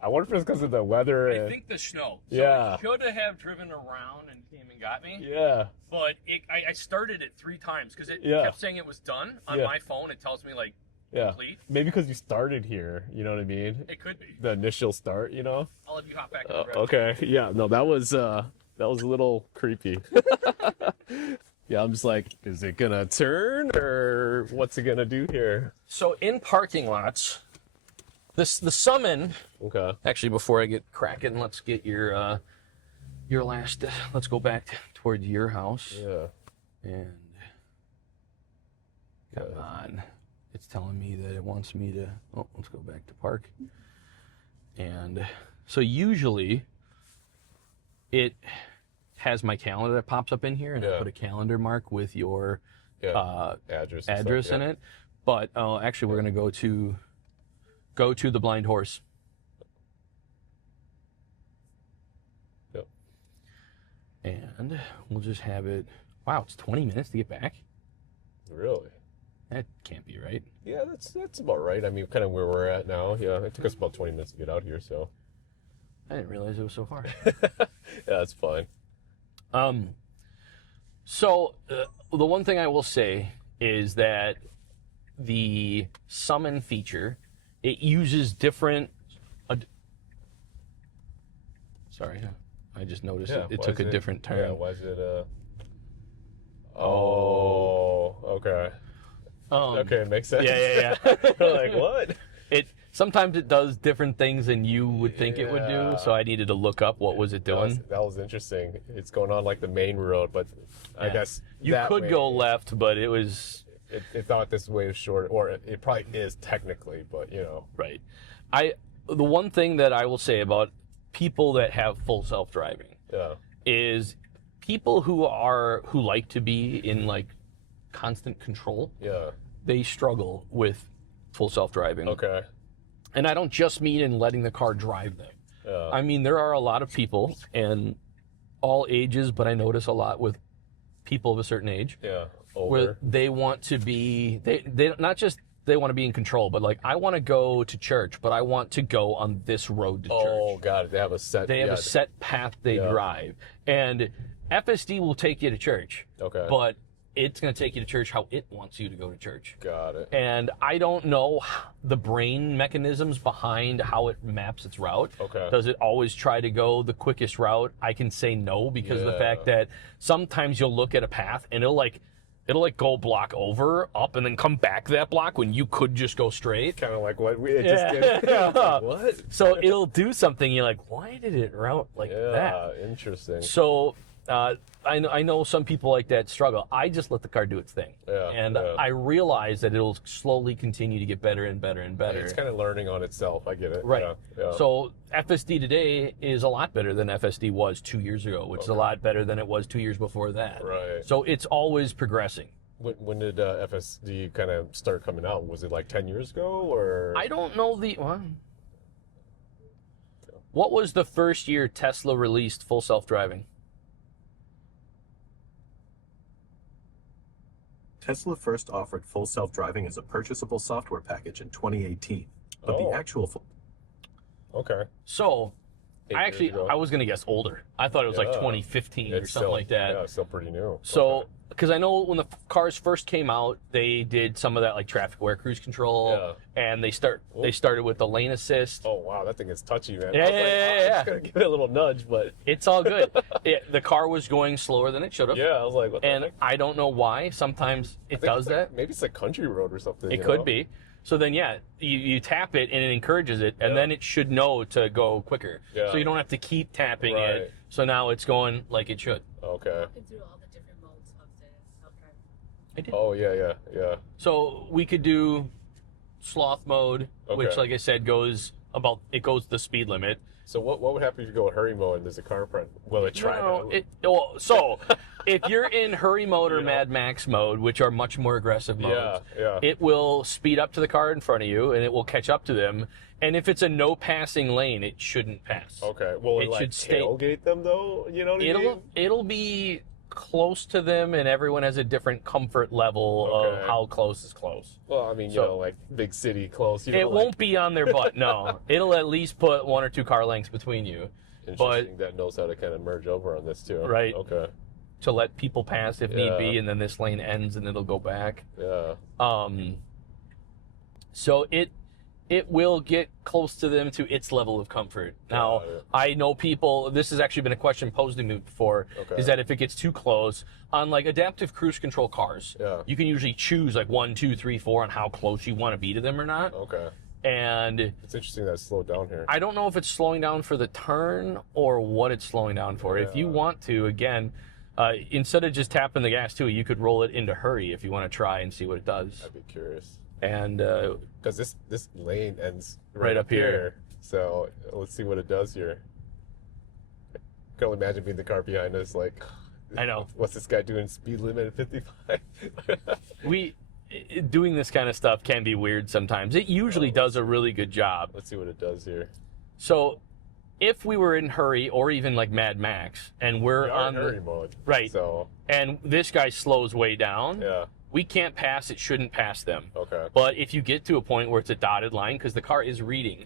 I wonder if it's because of the weather. I think the snow. So yeah. I should have driven around and came and got me. Yeah. But I started it 3 times because it kept saying it was done. On my phone, it tells me, like, complete. Maybe because you started here, you know what I mean? It could be. The initial start, I'll let you hop back in the road. Okay. Yeah, no, that was a little creepy. Yeah, I'm just like, is it gonna turn or what's it gonna do here? So in parking lots, the summon. Okay. Actually, before I get cracking, let's get your last. Let's go back towards your house. Yeah. And come on, it's telling me that it wants me to. Oh, let's go back to park. And so usually, it has my calendar that pops up in here, and I put a calendar mark with your address in it. But actually, we're gonna go to the blind horse. Yep. And we'll just have it. Wow, it's 20 minutes to get back. Really? That can't be right. Yeah, that's about right. I mean, kind of where we're at now. Yeah, it took us about 20 minutes to get out here, so. I didn't realize it was so far. Yeah, that's fine. So the one thing I will say is that the summon feature, it uses different. Sorry, I just noticed it took a different turn. Yeah, why is it? Oh, okay. Okay, makes sense. Yeah. Like what? Sometimes it does different things than you would think it would do, so I needed to look up what was it doing. That was interesting. It's going on like the main road, but I guess you could go left, but it was. It thought this way was short, or it probably is technically, but you know. Right. The one thing that I will say about people that have full self-driving is people who like to be in like constant control. Yeah. They struggle with full self-driving. Okay. And I don't just mean in letting the car drive them. Yeah. I mean, there are a lot of people, and all ages, but I notice a lot with people of a certain age. Yeah. Older. Where they want to be, they not just they want to be in control, but like, I want to go to church, but I want to go on this road to church. Oh, got it. They have a set. They have a set path they drive. And FSD will take you to church. Okay. But it's going to take you to church how it wants you to go to church. Got it. And I don't know the brain mechanisms behind how it maps its route. Okay. Does it always try to go the quickest route? I can say no, because of the fact that sometimes you'll look at a path and it'll go block over, up, and then come back that block when you could just go straight. Kind of like what we just did. Like, what? So it'll do something. You're like, why did it route like that? Yeah, interesting. So I know some people like that struggle. I just let the car do its thing. Yeah, and I realize that it'll slowly continue to get better and better and better. It's kind of learning on itself. I get it. Right. Yeah. So FSD today is a lot better than FSD was 2 years ago, which is a lot better than it was 2 years before that. Right. So it's always progressing. When did FSD kind of start coming out? Was it like 10 years ago, or? I don't know what was the first year Tesla released full self-driving? Tesla first offered full self-driving as a purchasable software package in 2018, but the actual Okay. So, I years ago. was going to guess older. I thought it was like 2015 or something like that. Yeah, it's still pretty new. So, because I know when the cars first came out, they did some of that like traffic aware cruise control, and they started with the lane assist. Oh wow, that thing is touchy, man. Yeah, I was yeah. just gonna give it a little nudge, but it's all good. The car was going slower than it should have. Yeah, I was like, what the and heck? I don't know why. Sometimes it does that. Maybe it's a country road or something. It could be. So then, you tap it and it encourages it, and then it should know to go quicker. Yeah. So you don't have to keep tapping Right. it. So now it's going like it should. Okay. Walking through all the different modes of the self-driving. I did. Oh yeah. So we could do sloth mode, which, like I said, goes the speed limit. So what would happen if you go hurry mode and there's a car in front? Will it try? So if you're in hurry mode or Mad Max mode, which are much more aggressive modes, it will speed up to the car in front of you and it will catch up to them. And if it's a no passing lane, it shouldn't pass. Okay. Will it like tailgate them though? You know what I mean? It'll be close to them, and everyone has a different comfort level of how close is close. Well, I mean, you know, like big city close. It won't be on their butt, no. It'll at least put 1 or 2 car lengths between you. Interesting. That knows how to kind of merge over on this too. Right. Okay. To let people pass if need be, and then this lane ends and it'll go back. Yeah. So it will get close to them to its level of comfort. Now, I know people, this has actually been a question posed to me before, is that if it gets too close, on like adaptive cruise control cars, you can usually choose like 1, 2, 3, 4 on how close you want to be to them or not. Okay. And it's interesting that it's slowed down here. I don't know if it's slowing down for the turn or what it's slowing down for. If you want to, again, instead of just tapping the gas too, you could roll it into hurry if you want to try and see what it does. I'd be curious. And because this lane ends right up here, so let's see what it does here. I can only imagine being the car behind us, like, I know, what's this guy doing speed limit at 55? Doing this kind of stuff can be weird sometimes. It usually does a really good job. Let's see what it does here. So if we were in hurry or even like Mad Max and we're on hurry mode, right, so and this guy slows way down, yeah, we can't pass. It shouldn't pass them. Okay. But if you get to a point where it's a dotted line, because the car is reading,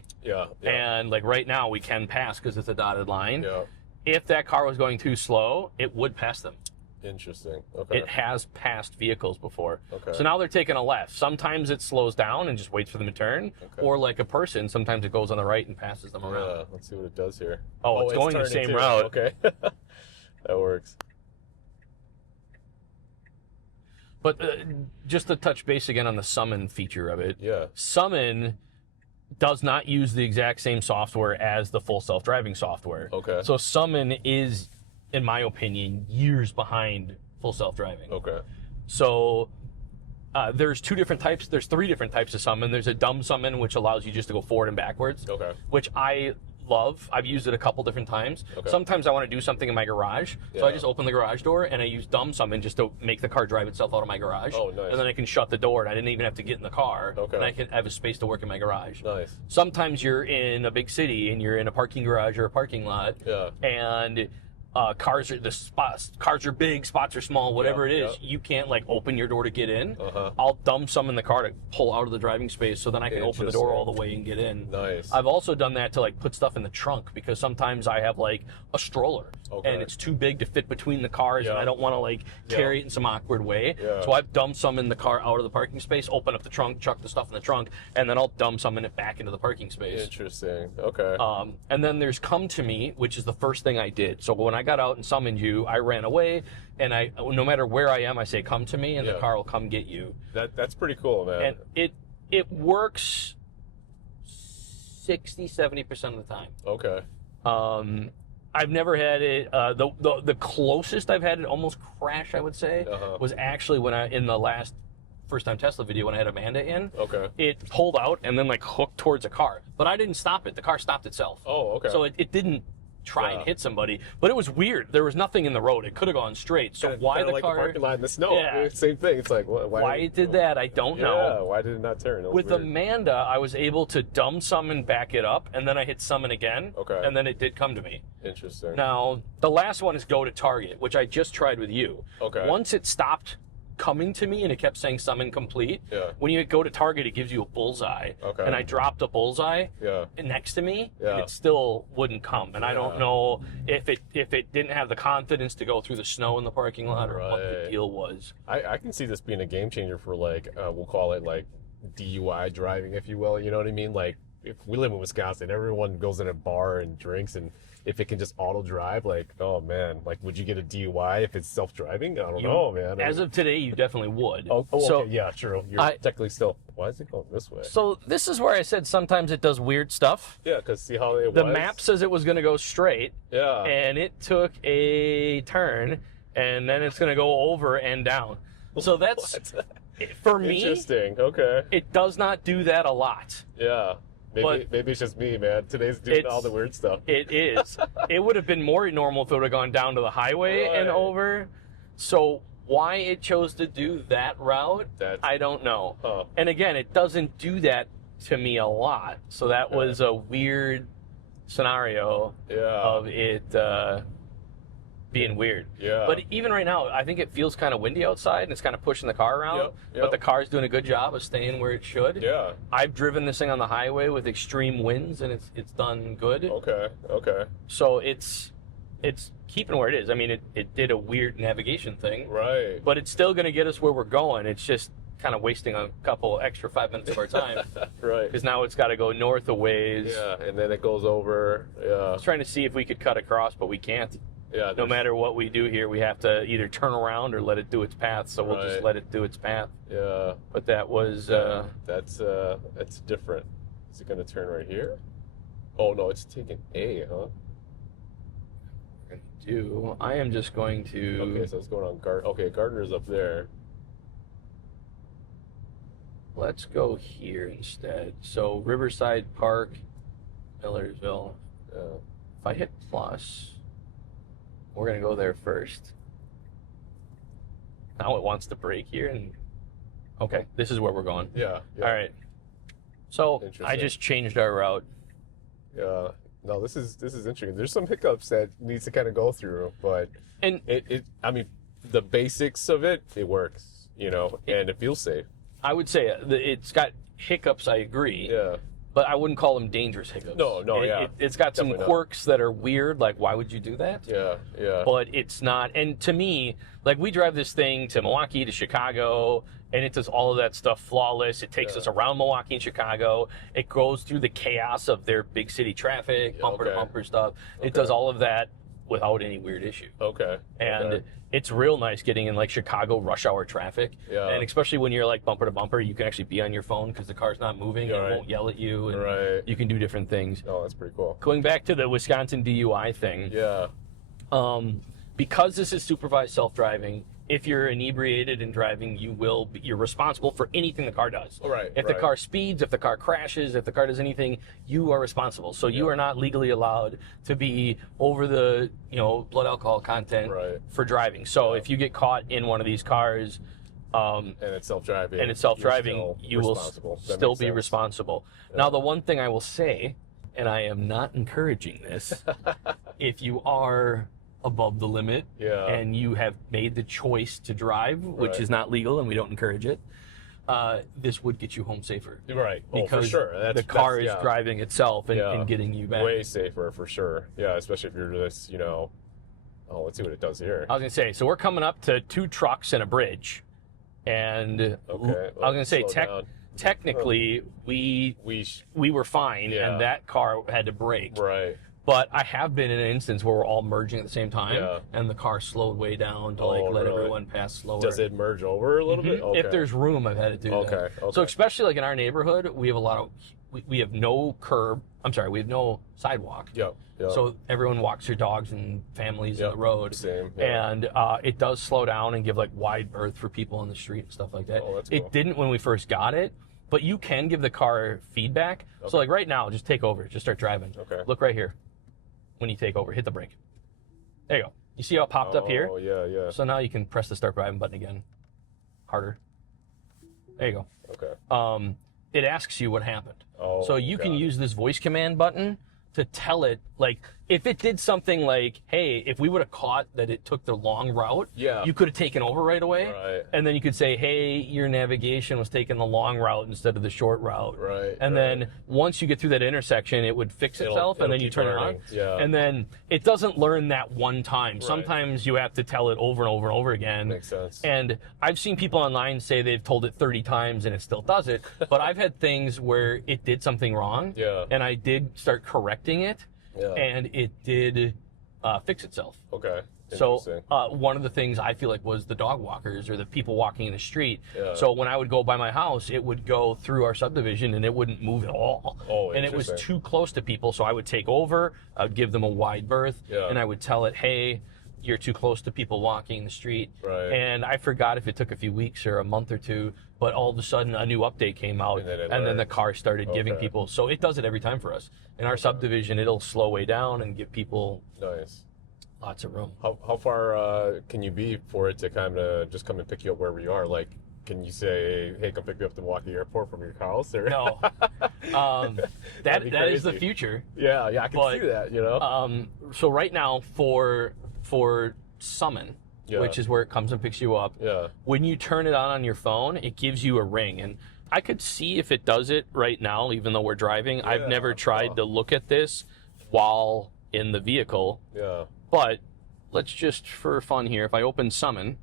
and like right now we can pass because it's a dotted line. Yeah. If that car was going too slow, it would pass them. Interesting. Okay. It has passed vehicles before. Okay. So now they're taking a left. Sometimes it slows down and just waits for them to turn. Okay. Or like a person, sometimes it goes on the right and passes them around. Yeah, let's see what it does here. Oh, it's going the turning same too. route. Okay. That works. But just to touch base again on the summon feature of it. Yeah. Summon does not use the exact same software as the full self-driving software. Okay. So Summon is, in my opinion, years behind full self-driving. Okay. So there's three different types of summon. There's a dumb summon, which allows you just to go forward and backwards. Okay. Which I love. I've used it a couple different times. Okay. Sometimes I want to do something in my garage, so I Yeah. just open the garage door and I use dumb summon just to make the car drive itself out of my garage. Oh, nice. And then I can shut the door and I didn't even have to get in the car. Okay. And I can have a space to work in my garage. Nice. Sometimes you're in a big city and you're in a parking garage or a parking lot, Yeah. and cars are big, spots are small, whatever Yeah, it is. yeah. You can't like open your door to get in. Uh-huh. I'll dumb summon the car to pull out of the driving space so then I can open the door Interesting. all the way and get in. Nice. I've also done that to like put stuff in the trunk because sometimes I have like a stroller Okay. and it's too big to fit between the cars and Yeah. I don't want to like carry it in some awkward way. Yeah. So I've dumb summoned the car out of the parking space, open up the trunk, chuck the stuff in the trunk, and then I'll dumb summon it back into the parking space. Interesting. Okay. And then there's Come to Me, which is the first thing I did. So when I got out and summoned you, I ran away, and no matter where I am, I say come to me, and the Yeah. car will come get you. That's pretty cool, man. And it works 60-70% of the time. Okay. I've never had it. The closest I've had it almost crash, I would say, Uh-huh. was actually when in the last first time Tesla video when I had Amanda in. Okay. It pulled out and then like hooked towards a car, but I didn't stop it. The car stopped itself. Oh, okay. So it didn't try Yeah. and hit somebody, but it was weird. There was nothing in the road. It could have gone straight. So why Kinda the like car? the parking lot in the snow? Yeah. Same thing. It's like Why it did that, I don't know. Yeah. Why did it not turn? That was With weird. Amanda, I was able to dumb summon, back it up, and then I hit summon again. Okay. And then it did come to me. Interesting. Now, the last one is go to target, which I just tried with you. Okay. Once it stopped coming to me and it kept saying summon complete, Yeah. when you go to target, it gives you a bullseye. Okay. And I dropped a bullseye Yeah. next to me, Yeah. and it still wouldn't come. And I don't Yeah. know if it didn't have the confidence to go through the snow in the parking lot or what the Right. deal was. I can see this being a game changer for like we'll call it like DUI driving, if you will. You know what I mean? Like if we live in Wisconsin, everyone goes in a bar and drinks, and if it can just auto drive, like oh man, like would you get a DUI if it's self driving? I don't know, man. As of today, you definitely would. so okay, yeah, true. You're I- technically still. Why is it going this way? So this is where I said sometimes it does weird stuff. Yeah, because see how it The was? map says it was going to go straight, Yeah. and it took a turn, and then it's going to go over and down. So that's, for me, Interesting. Okay. it does not do that a lot. Yeah. But- Maybe it's just me, man. Today's doing It's- all the weird stuff. It is. It would have been more normal if it would have gone down to the highway and Right. over. So why it chose to do that route, That's- I don't know. Huh. And again, it doesn't do that to me a lot. So that was a weird scenario Yeah. of it being weird. Yeah. But even right now, I think it feels kind of windy outside and it's kind of pushing the car around. Yep, But yep. the car's doing a good job of staying where it should. Yeah. I've driven this thing on the highway with extreme winds and it's done good. Okay. Okay. So it's keeping where it is. I mean, it did a weird navigation thing, Right. but it's still going to get us where we're going. It's just kind of wasting a couple extra 5 minutes of our time Right. because now it's got to go north a ways. Yeah, and then it goes over. Yeah. I was trying to see if we could cut across, but we can't. Yeah. No there's- matter what we do here, we have to either turn around or let it do its path. So we'll just Right. let it do its path. Yeah. But that was That's different. Is it gonna turn right here? Oh no, it's taking A, huh? do. I am just going to. Okay, so it's going on Gardner's up there. Let's go here instead. So Riverside Park, Millersville. Yeah. If I hit plus, we're gonna go there first. Now it wants to brake here, and okay, this is where we're going. Yeah. Yeah. All right. So I Interesting. just changed our route. Yeah. No, this is interesting. There's some hiccups that needs to kind of go through, but And I mean, the basics of it works, you know, and it feels safe. I would say it's got hiccups. I agree. Yeah. but I wouldn't call them dangerous hiccups. No, yeah. It's got some Definitely not. quirks that are weird, like why would you do that? Yeah. But it's not, and to me, like we drive this thing to Milwaukee, to Chicago, and it does all of that stuff flawless. It takes us around Milwaukee and Chicago. It goes through the chaos of their big city traffic, bumper to bumper stuff. It does all of that without any weird issue. And it's real nice getting in like Chicago rush hour traffic. And especially when you're like bumper to bumper, you can actually be on your phone because the car's not moving and it won't yell at you. And you can do different things. Oh, that's pretty cool. Going back to the Wisconsin DUI thing. Because this is supervised self-driving, if you're inebriated and driving, you're responsible for anything the car does. If the car speeds, if the car crashes, if the car does anything, you are responsible. So you are not legally allowed to be over the, blood alcohol content for driving. So if you get caught in one of these cars, and it's self-driving, you will still be responsible. Now, the one thing I will say, and I am not encouraging this, if you are above the limit and you have made the choice to drive, which is not legal and we don't encourage it, this would get you home safer. Because for sure. the car is driving itself and getting you back. Way safer, for sure. Yeah, especially if you're just, oh, let's see what it does here. I was going to say, so we're coming up to 2 trucks and a bridge. And I was going to say, technically, we were fine and that car had to brake. But I have been in an instance where we're all merging at the same time, and the car slowed way down to let everyone pass slower. Does it merge over a little bit? If there's room, I've had to do that. So especially like in our neighborhood, we have we have no curb. I'm sorry, we have no sidewalk. So everyone walks their dogs and families in the road. And it does slow down and give like wide berth for people on the street and stuff like that. That's cool. It didn't when we first got it, but you can give the car feedback. So like right now, just take over, just start driving. Look right here. When you take over, hit the brake. There you go. You see how it popped up here? Oh, yeah. So now you can press the start driving button again. Harder. There you go. It asks you what happened. So you can use this voice command button to tell it, like, if it did something like, hey, if we would have caught that it took the long route, you could have taken over right away. And then you could say, hey, your navigation was taking the long route instead of the short route. And then once you get through that intersection, it would fix itself, and then you turn it on. And then it doesn't learn that one time. Sometimes you have to tell it over and over and over again. Makes sense. And I've seen people online say they've told it 30 times and it still does it. But I've had things where it did something wrong, and I did start correcting it. And it did fix itself. So one of the things I feel like was the dog walkers or the people walking in the street. So when I would go by my house, it would go through our subdivision and it wouldn't move at all. And it was too close to people. So I would take over, I would give them a wide berth, and I would tell it, hey, you're too close to people walking the street. And I forgot if it took a few weeks or a month or two, but all of a sudden a new update came out, and then the car started giving people. So it does it every time for us. In our subdivision, it'll slow way down and give people lots of room. How far can you be for it to kind of just come and pick you up wherever you are? Like, can you say, hey, come pick me up at the Milwaukee airport from your house? Or? No. That is the future. Yeah, I can see that, So right now for Summon, which is where it comes and picks you up, when you turn it on your phone, it gives you a ring. And I could see if it does it right now, even though we're driving. I've never tried to look at this while in the vehicle. But let's just, for fun here, if I open Summon,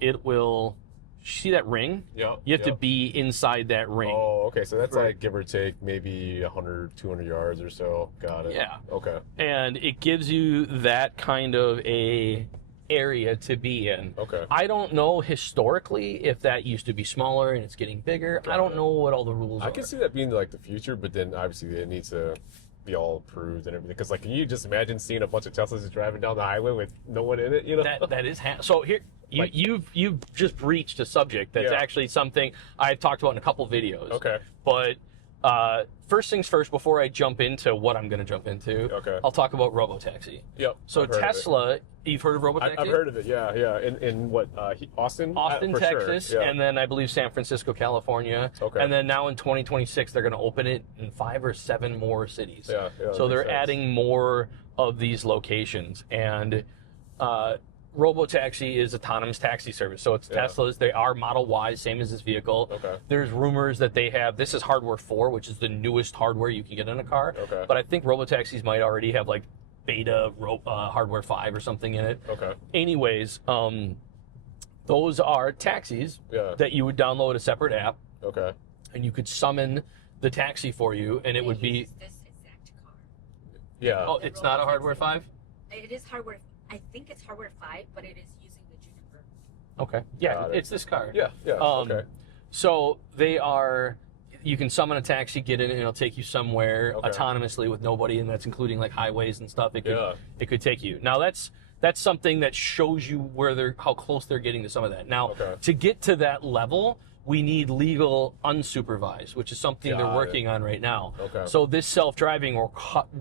it will... See that ring? You have to be inside that ring. Oh, okay. So that's like give or take maybe 100, 200 yards or so. Got it. Yeah. Okay. And it gives you that kind of a area to be in. Okay. I don't know historically if that used to be smaller and it's getting bigger. I don't know what all the rules are. I can see that being like the future, but then obviously it needs to be all approved and everything. Because like, can you just imagine seeing a bunch of Teslas just driving down the highway with no one in it? That is so here. You've just breached a subject that's actually something I've talked about in a couple videos. Okay. But first things first, before I jump into what I'm going to jump into, I'll talk about Robotaxi. So Tesla, you've heard of Robotaxi? I've heard of it, yeah. In what, Austin? Austin, Texas, sure. And then I believe San Francisco, California. And then now in 2026, they're going to open it in 5 or 7 more cities. So they're adding more of these locations. And Robotaxi is autonomous taxi service. So it's Teslas. They are Model Ys, same as this vehicle. Okay. There's rumors that they have, this is hardware 4, which is the newest hardware you can get in a car. Okay. But I think Robotaxis might already have like beta hardware 5 or something in it. Okay. Anyways, those are taxis that you would download a separate app. Okay. And you could summon the taxi for you, and it would be... This exact car. Yeah. Oh, it's not a hardware 5? It is hardware. I think it's hardware 5, but it is using the Juniper. Okay. Yeah, it's this car. Yeah. Yeah. Okay. So they are... You can summon a taxi, get in, and it'll take you somewhere autonomously with nobody, and that's including like highways and stuff. It could take you. Now that's something that shows you how close they're getting to some of that. Now, to get to that level, we need legal unsupervised, which is something they're working on right now. Okay. So this self-driving, or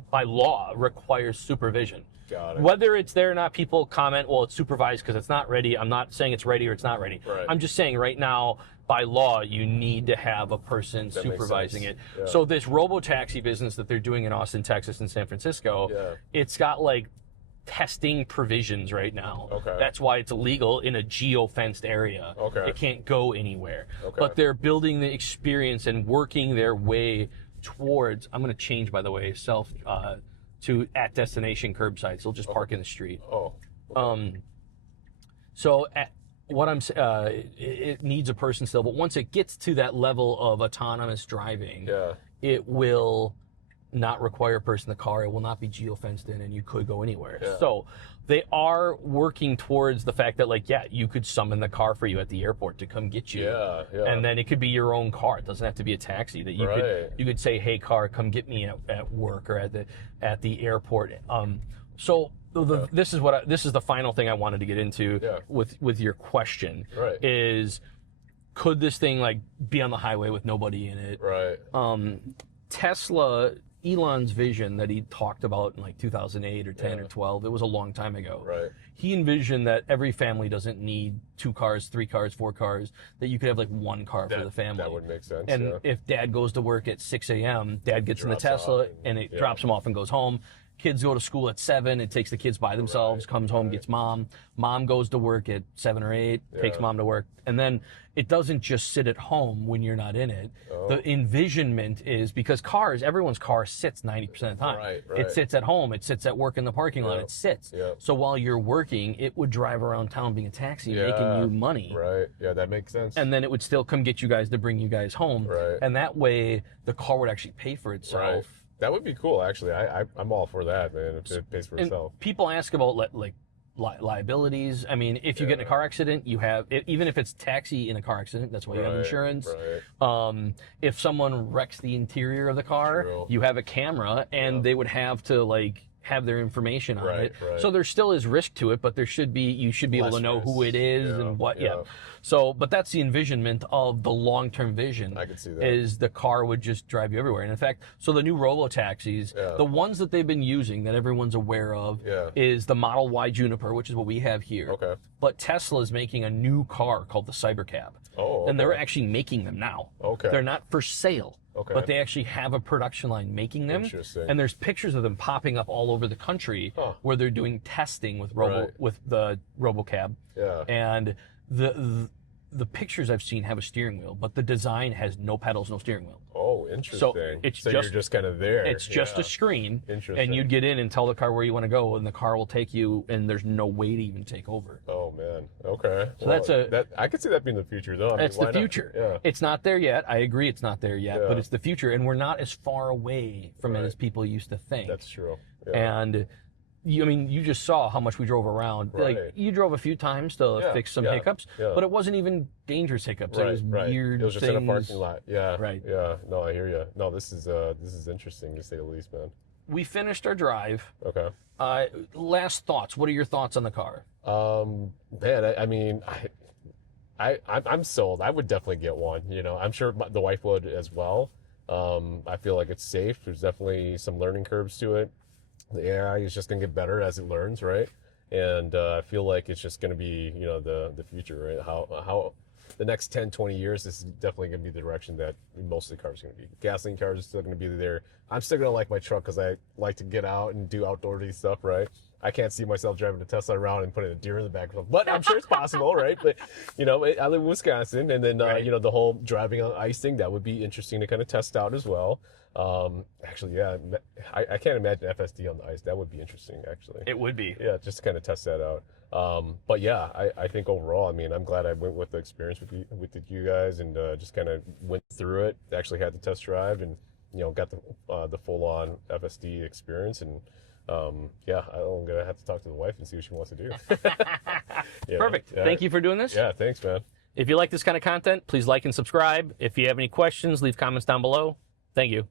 by law, requires supervision. Got it. Whether it's there or not, people comment, well, it's supervised because it's not ready. I'm not saying it's ready or it's not ready. Right. I'm just saying right now, by law, you need to have a person supervising it. Yeah. So this robo-taxi business that they're doing in Austin, Texas, and San Francisco, it's got like testing provisions right now. Okay. That's why it's illegal in a geo-fenced area. Okay. It can't go anywhere. Okay. But they're building the experience and working their way towards, I'm going to change, by the way, to at destination curbside. So they'll just park in the street. Oh. So what I'm it needs a person still, but once it gets to that level of autonomous driving, it will not require a person in the car. It will not be geo-fenced in, and you could go anywhere. Yeah. So they are working towards the fact that, like, you could summon the car for you at the airport to come get you. Yeah, yeah. And then it could be your own car. It doesn't have to be a taxi. That you could say, "Hey, car, come get me at work or at the airport." This is the final thing I wanted to get into with your question. Right. Is could this thing like be on the highway with nobody in it? Right. Tesla, Elon's vision that he talked about in like 2008 or 10 or 12, it was a long time ago. Right. He envisioned that every family doesn't need 2 cars, 3 cars, 4 cars, that you could have like 1 car for the family. That would make sense. And if dad goes to work at 6 a.m., dad gets in the Tesla and it drops him off and goes home. Kids go to school at 7, it takes the kids by themselves, comes home, gets mom. Mom goes to work at 7 or 8, takes mom to work. And then it doesn't just sit at home when you're not in it. The envisionment is, because everyone's car sits 90% of the time. Right. It sits at home, it sits at work in the parking lot, it sits. So while you're working, it would drive around town being a taxi, making you money. Right, yeah, that makes sense. And then it would still come get you guys to bring you guys home. Right. And that way, the car would actually pay for itself. Right. That would be cool, actually. I'm all for that, man, if it pays for itself. People ask about like liabilities. I mean, if you get in a car accident, you have, even if it's taxi in a car accident, that's why you have insurance. Right. If someone wrecks the interior of the car, you have a camera, and they would have to like have their information on it. Right. So there still is risk to it, but you should be able to know who it is and what. So, but that's the envisionment of the long-term vision. I can see that. Is the car would just drive you everywhere. And in fact, so the new robo-taxis, the ones that they've been using that everyone's aware of is the Model Y Juniper, which is what we have here. Okay. But Tesla is making a new car called the Cybercab. Oh, okay. And they're actually making them now. Okay. They're not for sale. Okay. But they actually have a production line making them. Interesting. And there's pictures of them popping up all over the country where they're doing testing with the RoboCab. Yeah. And the pictures I've seen have a steering wheel, but the design has no pedals, no steering wheel. Oh, interesting. So you're just kind of there. It's just a screen. Interesting. And you'd get in and tell the car where you want to go, and the car will take you, and there's no way to even take over. Oh man. Okay. So I could see that being the future, though. That's the future. Yeah. It's not there yet. I agree, it's not there yet, but it's the future, and we're not as far away from it as people used to think. That's true. Yeah. And you just saw how much we drove around. Right. Like, you drove a few times to fix some hiccups, but it wasn't even dangerous hiccups. It was weird It was just things. in a parking lot. Yeah. Right. Yeah. No, I hear you. No, this is interesting to say the least, man. We finished our drive. Okay. Last thoughts. What are your thoughts on the car? Man, I mean, I'm sold. I would definitely get one. I'm sure the wife would as well. I feel like it's safe. There's definitely some learning curves to it. The AI is just going to get better as it learns, right? And I feel like it's just going to be, the future, right? the next 10, 20 years, this is definitely going to be the direction that most of the cars are going to be. Gasoline cars are still going to be there. I'm still going to like my truck because I like to get out and do outdoorsy stuff, right? I can't see myself driving a Tesla around and putting a deer in the back, but I'm sure it's possible, right? But, I live in Wisconsin, and then, the whole driving on ice thing, that would be interesting to kind of test out as well. Actually, yeah, I can't imagine FSD on the ice. That would be interesting, actually. It would be. Yeah, just to kind of test that out. But yeah, I think overall, I'm glad I went with the experience with you guys and just kind of went through it. Actually had the test drive and got the full on FSD experience. And I'm gonna have to talk to the wife and see what she wants to do. Perfect. Yeah. Thank you for doing this. Yeah, thanks, man. If you like this kind of content, please like and subscribe. If you have any questions, leave comments down below. Thank you.